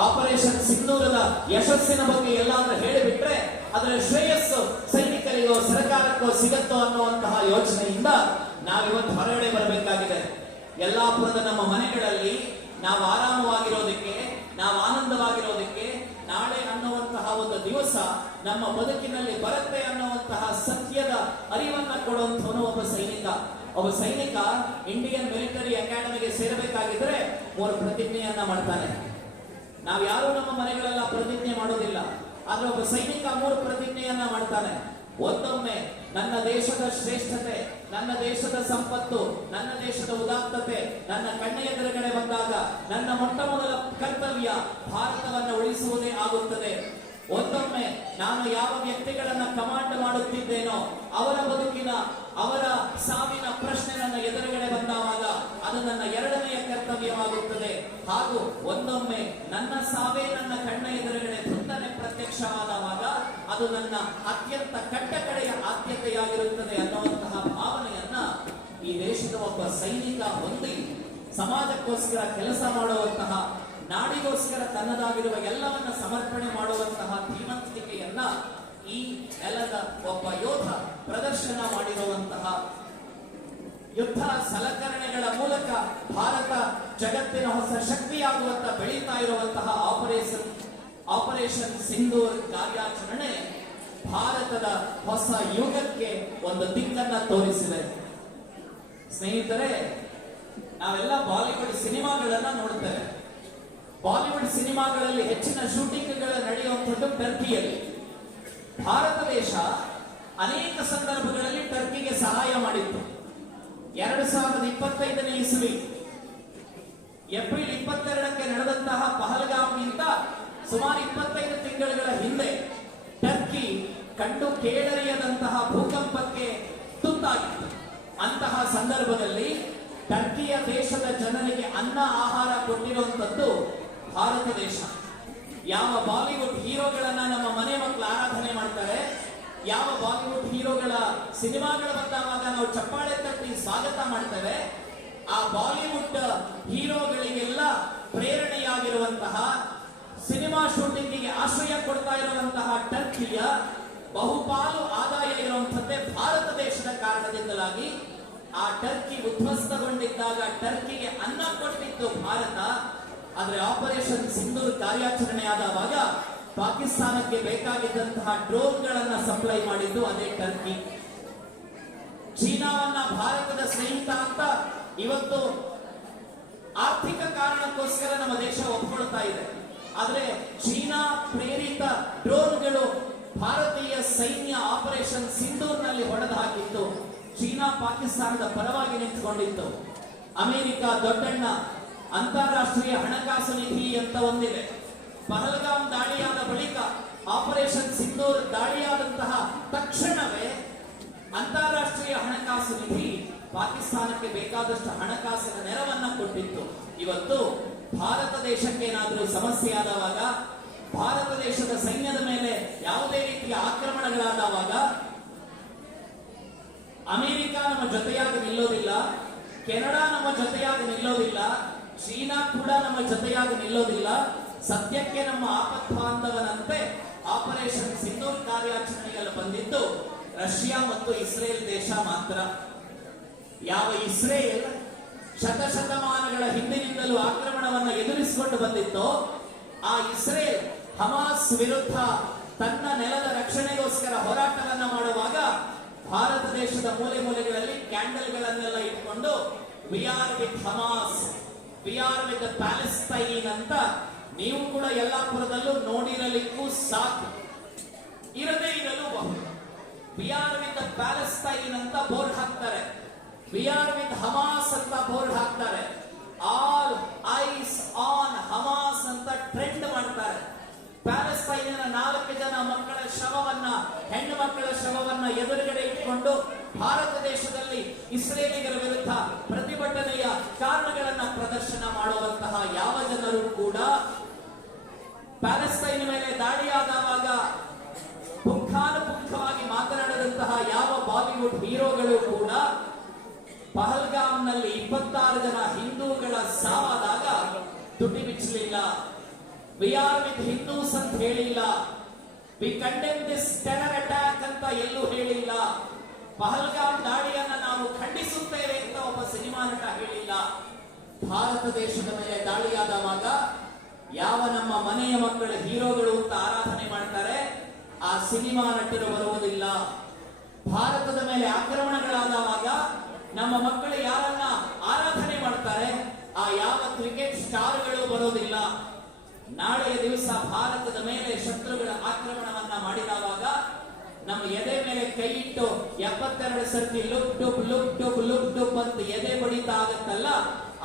ಆಪರೇಷನ್ ಸಿಂಧೂರದ ಯಶಸ್ಸಿನ ಬಗ್ಗೆ ಎಲ್ಲಾದ್ರೂ ಹೇಳಿಬಿಟ್ರೆ ಅದರ ಶ್ರೇಯಸ್ಸು ಸೈನಿಕರಿಗೋ, ಸರ್ಕಾರಕ್ಕೋ ಸಿಗತ್ತೋ ಅನ್ನುವಂತಹ ಯೋಚನೆಯಿಂದ ನಾವಿವತ್ತು ಹೊರಗಡೆ ಬರಬೇಕಾಗಿದೆ. ಯಲ್ಲಾಪುರದ ನಮ್ಮ ಮನೆಗಳಲ್ಲಿ ನಾವು ಆರಾಮವಾಗಿರೋದಕ್ಕೆ, ನಾವು ಆನಂದವಾಗಿರೋದಕ್ಕೆ ನಾಳೆ ಅನ್ನುವಂತಹ ಒಂದು ದಿವಸ ನಮ್ಮ ಬದುಕಿನಲ್ಲಿ ಬರುತ್ತೆ ಅನ್ನುವಂತಹ ಸತ್ಯದ ಅರಿವನ್ನ ಕೊಡುವಂಥವನು ಒಬ್ಬ ಸೈನಿಕ. ಒಬ್ಬ ಸೈನಿಕ ಇಂಡಿಯನ್ ಮಿಲಿಟರಿ ಅಕಾಡೆಮಿಗೆ ಸೇರಬೇಕಾಗಿದ್ರೆ ಮೂರು ಪ್ರತಿಜ್ಞೆಯನ್ನ ಮಾಡ್ತಾನೆ ನಾವು ಯಾರು ನಮ್ಮ ಮನೆಗಳೆಲ್ಲ ಪ್ರತಿಜ್ಞೆ ಮಾಡೋದಿಲ್ಲ. ಆದ್ರೆ ಒಬ್ಬ ಸೈನಿಕ ಮೂರು ಪ್ರತಿಜ್ಞೆಯನ್ನ ಮಾಡ್ತಾನೆ. ಒಂದೊಮ್ಮೆ ನನ್ನ ದೇಶದ ಶ್ರೇಷ್ಠತೆ ನನ್ನ ದೇಶದ ಸಂಪತ್ತು, ನನ್ನ ದೇಶದ ಉದಾತ್ತತೆ, ನನ್ನ ಕಣ್ಣ ಎದುರುಗಡೆ ಬಂದಾಗ ನನ್ನ ಮೊಟ್ಟ ಮೊದಲ ಕರ್ತವ್ಯ ಭಾರತವನ್ನು ಉಳಿಸುವುದೇ ಆಗುತ್ತದೆ. ಒಂದೊಮ್ಮೆ ನಾನು ಯಾವ ವ್ಯಕ್ತಿಗಳನ್ನ ಕಮಾಂಡ್ ಮಾಡುತ್ತಿದ್ದೇನೋ ಅವರ ಬದುಕಿನ, ಅವರ ಸಾವಿನ ಪ್ರಶ್ನೆ ನನ್ನ ಎದುರುಗಡೆ ಬಂದಾಗ ಅದು ನನ್ನ ಎರಡನೆಯ ಕರ್ತವ್ಯವಾಗುತ್ತದೆ. ಹಾಗೂ ಒಂದೊಮ್ಮೆ ನನ್ನ ಸಾವೇ ನನ್ನ ಕಣ್ಣ ಎದುರುಗಡೆ ಧುಂದನೆ ಪ್ರತ್ಯಕ್ಷವಾದವಾಗ ಅದು ನನ್ನ ಅತ್ಯಂತ ಕಟ್ಟಕಡೆಯ ಆದ್ಯತೆಯಾಗಿರುತ್ತದೆ ಅನ್ನೋದು ಭಾವನೆಯನ್ನ ಈ ದೇಶದ ಒಬ್ಬ ಸೈನಿಕ ಹೊಂದಿ ಸಮಾಜಕ್ಕೋಸ್ಕರ ಕೆಲಸ ಮಾಡುವಂತಹ, ನಾಡಿಗೋಸ್ಕರ ತನ್ನದಾಗಿರುವ ಎಲ್ಲವನ್ನ ಸಮರ್ಪಣೆ ಮಾಡುವಂತಹ ಧೀಮಂತಿಕೆಯನ್ನ ಈ ನೆಲದ ಒಬ್ಬ ಯೋಧ ಪ್ರದರ್ಶನ ಮಾಡಿರುವಂತಹ ಯುದ್ಧ ಸಲಕರಣೆಗಳ ಮೂಲಕ ಭಾರತ ಜಗತ್ತಿನ ಹೊಸ ಶಕ್ತಿಯಾಗುವಂತ ಬೆಳೀತಾ ಇರುವಂತಹ ಆಪರೇಷನ್ ಆಪರೇಷನ್ ಸಿಂಧೂರ್ ಕಾರ್ಯಾಚರಣೆ ಭಾರತದ ಹೊಸ ಯುಗಕ್ಕೆ ಒಂದು ದಿಕ್ಕನ್ನ ತೋರಿಸಿದೆ. ಸ್ನೇಹಿತರೆ, ನಾವೆಲ್ಲ ಬಾಲಿವುಡ್ ಸಿನಿಮಾಗಳನ್ನ ನೋಡುತ್ತೇವೆ ಬಾಲಿವುಡ್ ಸಿನಿಮಾಗಳಲ್ಲಿ ಹೆಚ್ಚಿನ ಶೂಟಿಂಗ್ಗಳು ನಡೆಯುವಂಥದ್ದು ಟರ್ಕಿಯಲ್ಲಿ. ಭಾರತ ದೇಶ ಅನೇಕ ಸಂದರ್ಭಗಳಲ್ಲಿ ಟರ್ಕಿಗೆ ಸಹಾಯ ಮಾಡಿತ್ತು. ಎರಡು ಸಾವಿರದ ಇಪ್ಪತ್ತೈದನೇ ಇಸವಿ, ಏಪ್ರಿಲ್ ಇಪ್ಪತ್ತೆರಡಕ್ಕೆ ನಡೆದಂತಹ ಪಹಲ್ಗಾಮ್ಗಿಂತ ಸುಮಾರು ಇಪ್ಪತ್ತೈದು ತಿಂಗಳುಗಳ ಹಿಂದೆ ಟರ್ಕಿ ಕಂಡು ಕೇಳರಿಯದಂತಹ ಭೂಕಂಪಕ್ಕೆ ತುತ್ತಾಗಿತ್ತು. ಅಂತಹ ಸಂದರ್ಭದಲ್ಲಿ ಟರ್ಕಿಯ ದೇಶದ ಜನರಿಗೆ ಅನ್ನ ಆಹಾರ ಕೊಟ್ಟಿರುವಂತದ್ದು ಭಾರತ ದೇಶ. ಯಾವ ಬಾಲಿವುಡ್ ಹೀರೋಗಳನ್ನ ನಮ್ಮ ಮನೆ ಮಕ್ಕಳು ಆರಾಧನೆ ಮಾಡ್ತಾರೆ, ಯಾವ ಬಾಲಿವುಡ್ ಹೀರೋಗಳ ಸಿನಿಮಾಗಳು ಬಂದಾಗ ನಾವು ಚಪ್ಪಾಳೆ ತಟ್ಟಿ ಸ್ವಾಗತ ಮಾಡ್ತೇವೆ, ಆ ಬಾಲಿವುಡ್ ಹೀರೋಗಳಿಗೆಲ್ಲ ಪ್ರೇರಣೆಯಾಗಿರುವಂತಹ, ಸಿನಿಮಾ ಶೂಟಿಂಗಿಗೆ ಆಶ್ರಯ ಕೊಡ್ತಾ ಇರುವಂತಹ ಟರ್ಕಿಯ ಬಹುಪಾಲು ಆದಾಯ ಇರುವಂತದ್ದೇ ಭಾರತ ದೇಶದ ಕಾರಣದಿಂದಲಾಗಿ ಆ ಟರ್ಕಿ ಉದ್ವಸ್ತಗೊಂಡಿದ್ದಾಗ ಟರ್ಕಿಗೆ ಅನ್ನ ಕೊಟ್ಟಿತ್ತು ಭಾರತ. ಆದ್ರೆ ಆಪರೇಷನ್ ಸಿಂಧೂರ್ ಕಾರ್ಯಾಚರಣೆ ಆದವಾಗ ಪಾಕಿಸ್ತಾನಕ್ಕೆ ಬೇಕಾಗಿದ್ದಂತಹ ಡ್ರೋನ್ಗಳನ್ನ ಸಪ್ಲೈ ಮಾಡಿದ್ದು ಅದೇ ಟರ್ಕಿ. ಚೀನಾವನ್ನ ಭಾರತದ ಸ್ನೇಹಿತ ಅಂತ ಇವತ್ತು ಆರ್ಥಿಕ ಕಾರಣಕ್ಕೋಸ್ಕರ ನಮ್ಮ ದೇಶ ಒಪ್ಕೊಳ್ತಾ ಇದೆ. ಆದ್ರೆ ಚೀನಾ ಪ್ರೇರಿತ ಡ್ರೋನ್ಗಳು ಭಾರತೀಯ ಸೈನ್ಯ ಆಪರೇಷನ್ ಸಿಂಧೂರ್ನಲ್ಲಿ ಹೊಡೆದು ಹಾಕಿತ್ತು. ಚೀನಾ ಪಾಕಿಸ್ತಾನದ ಪರವಾಗಿ ನಿಂತುಕೊಂಡಿತ್ತು ಅಮೆರಿಕ ದೊಡ್ಡಣ್ಣ ಅಂತಾರಾಷ್ಟ್ರೀಯ ಹಣಕಾಸು ನಿಧಿ ಅಂತ ಒಂದಿದೆ. ಪಹಲ್ಗಾಮ್ ದಾಳಿಯಾದ ಬಳಿಕ ಆಪರೇಷನ್ ಸಿಂಧೂರ್ ದಾಳಿಯಾದಂತಹ ತಕ್ಷಣವೇ ಅಂತಾರಾಷ್ಟ್ರೀಯ ಹಣಕಾಸು ನಿಧಿ ಪಾಕಿಸ್ತಾನಕ್ಕೆ ಬೇಕಾದಷ್ಟು ಹಣಕಾಸಿನ ನೆರವನ್ನ ಕೊಟ್ಟಿತ್ತು. ಇವತ್ತು ಭಾರತ ದೇಶಕ್ಕೆ ಏನಾದರೂ ಸಮಸ್ಯೆ ಆದವಾಗ, ಭಾರತ ದೇಶದ ಸೈನ್ಯದ ಮೇಲೆ ಯಾವುದೇ ರೀತಿಯ ಆಕ್ರಮಣಗಳಾದವಾಗ ಅಮೆರಿಕ ನಮ್ಮ ಜೊತೆಯಾಗಿ ನಿಲ್ಲೋದಿಲ್ಲ, ಕೆನಡಾ ನಮ್ಮ ಜೊತೆಯಾಗಿ ನಿಲ್ಲೋದಿಲ್ಲ, ಚೀನಾ ಕೂಡ ನಮ್ಮ ಜೊತೆಯಾಗಿ ನಿಲ್ಲೋದಿಲ್ಲ. ಸದ್ಯಕ್ಕೆ ನಮ್ಮ ಆಪತ್ ಬಾಂಧವನಂತೆ ಆಪರೇಷನ್ ಸಿಂಧೂರ್ ಕಾರ್ಯಾಚರಣೆಯಲ್ಲಿ ಬಂದಿದ್ದು ರಷ್ಯಾ ಮತ್ತು ಇಸ್ರೇಲ್ ದೇಶ ಮಾತ್ರ. ಯಾವ ಇಸ್ರೇಲ್ ಶತಶತಮಾನಗಳ ಹಿಂದಿನಿಂದಲೂ ಆಕ್ರಮಣವನ್ನು ಎದುರಿಸಿಕೊಂಡು ಬಂದಿತ್ತೋ, ಆ ಇಸ್ರೇಲ್ ಹಮಾಸ್ ವಿರುದ್ಧ ತನ್ನ ನೆಲದ ರಕ್ಷಣೆಗೋಸ್ಕರ ಹೋರಾಟವನ್ನು ಮಾಡುವಾಗ ಭಾರತ ದೇಶದ ಮೂಲೆ ಮೂಲೆಗಳಲ್ಲಿ ಕ್ಯಾಂಡಲ್ಗಳನ್ನೆಲ್ಲ ಇಟ್ಕೊಂಡು we are with Hamas we are with Palestine ಅಂತ ನೀವು ಕೂಡ ಯಲ್ಲಾಪುರದಲ್ಲೂ ನೋಡಿರಲಿಕ್ಕೂ ಸಾಕು. ಇರದೇ ಇರಲು ಬಹುದು ವಿ ಆರ್ ವಿತ್ ಪ್ಯಾಲೆಸ್ತೈನ್ ಅಂತ ಬೋರ್ಡ್ ಹಾಕ್ತಾರೆ. ವಿ ಆರ್ ವಿತ್ ಹಮಾಸ್ ಅಂತ ಬೋರ್ಡ್ ಹಾಕ್ತಾರೆ ಆಲ್ ಐಸ್ ಆನ್ ಹಮಾಸ್ ಅಂತ ಟ್ರೆಂಡ್ ಮಾಡ್ತಾರೆ ಪ್ಯಾಲೆಸ್ತೈನಿನ ನಾಲ್ಕು ಜನ ಮಕ್ಕಳ ಶವವನ್ನ ಹೆಣ್ಣು ಮಕ್ಕಳ ಶವವನ್ನು ಎದುರುಗಡೆ ಇಟ್ಟುಕೊಂಡು ಭಾರತ ದೇಶದಲ್ಲಿ ಇಸ್ರೇಲಿಗರ ವಿರುದ್ಧ ಪ್ರತಿಭಟನೆಯ ಕಾರಣಗಳನ್ನ ಪ್ರದರ್ಶನ ಮಾಡುವಂತಹ ಯಾವ ಜನರು ಕೂಡ ಪ್ಯಾಲೆಸ್ತೈನ್ ಮೇಲೆ ದಾಳಿಯಾದವಾಗ ಪುಂಖಾನುಪುಂಖವಾಗಿ ಮಾತನಾಡದಂತಹ ಯಾವ ಬಾಲಿವುಡ್ ಹೀರೋಗಳು ಕೂಡ ಪಹಲ್ಗಾಮ್ನಲ್ಲಿ ಇಪ್ಪತ್ತಾರು ಜನ ಹಿಂದೂಗಳ ಸಾವಾದಾಗ ತುಟಿ ಬಿಚ್ಚಲಿಲ್ಲ. ವಿ ಆರ್ ವಿತ್ ಹಿಂದೂಸ್ ಅಂತ ಹೇಳಿಲ್ಲ. We condemn this terror attack ಅಂತ ಎಲ್ಲೂ ಹೇಳಿಲ್ಲ. ಪಹಲ್ಗಾಮ್ ದಾಳಿಯನ್ನ ನಾವು ಖಂಡಿಸುತ್ತೇವೆ ಅಂತ ಒಬ್ಬ ಸಿನಿಮಾ ನಟ ಹೇಳಿಲ್ಲ. ಭಾರತ ದೇಶದ ಮೇಲೆ ದಾಳಿಯಾದವಾಗ ಯಾವ ನಮ್ಮ ಮನೆಯ ಮಕ್ಕಳ ಹೀರೋಗಳು ಅಂತ ಆರಾಧನೆ ಮಾಡ್ತಾರೆ, ಆ ಸಿನಿಮಾ ನಟರು ಬರುವುದಿಲ್ಲ. ಭಾರತದ ಮೇಲೆ ಆಕ್ರಮಣಗಳಾದವಾಗ ನಮ್ಮ ಮಕ್ಕಳು ಯಾರನ್ನ ಆರಾಧನೆ ಮಾಡ್ತಾರೆ, ಆ ಯಾವ ಕ್ರಿಕೆಟ್ ಸ್ಟಾರ್ಗಳು ಬರೋದಿಲ್ಲ ನಾಳೆಯ ದಿವಸ ಭಾರತದ ಮೇಲೆ ಶತ್ರುಗಳ ಆಕ್ರಮಣವನ್ನ ಮಾಡಿದವಾಗ ನಮ್ಮ ಎದೆ ಮೇಲೆ ಕೈ ಇಟ್ಟು ಎಪ್ಪತ್ತೆರಡು ಸರ್ತಿ ಲುಕ್ ಟುಪ್ ಲುಕ್ ಟುಪ್ ಲುಕ್ ಟುಪ್ ಅಂತ ಎದೆ ಬಡಿತ ಆಗತ್ತಲ್ಲ,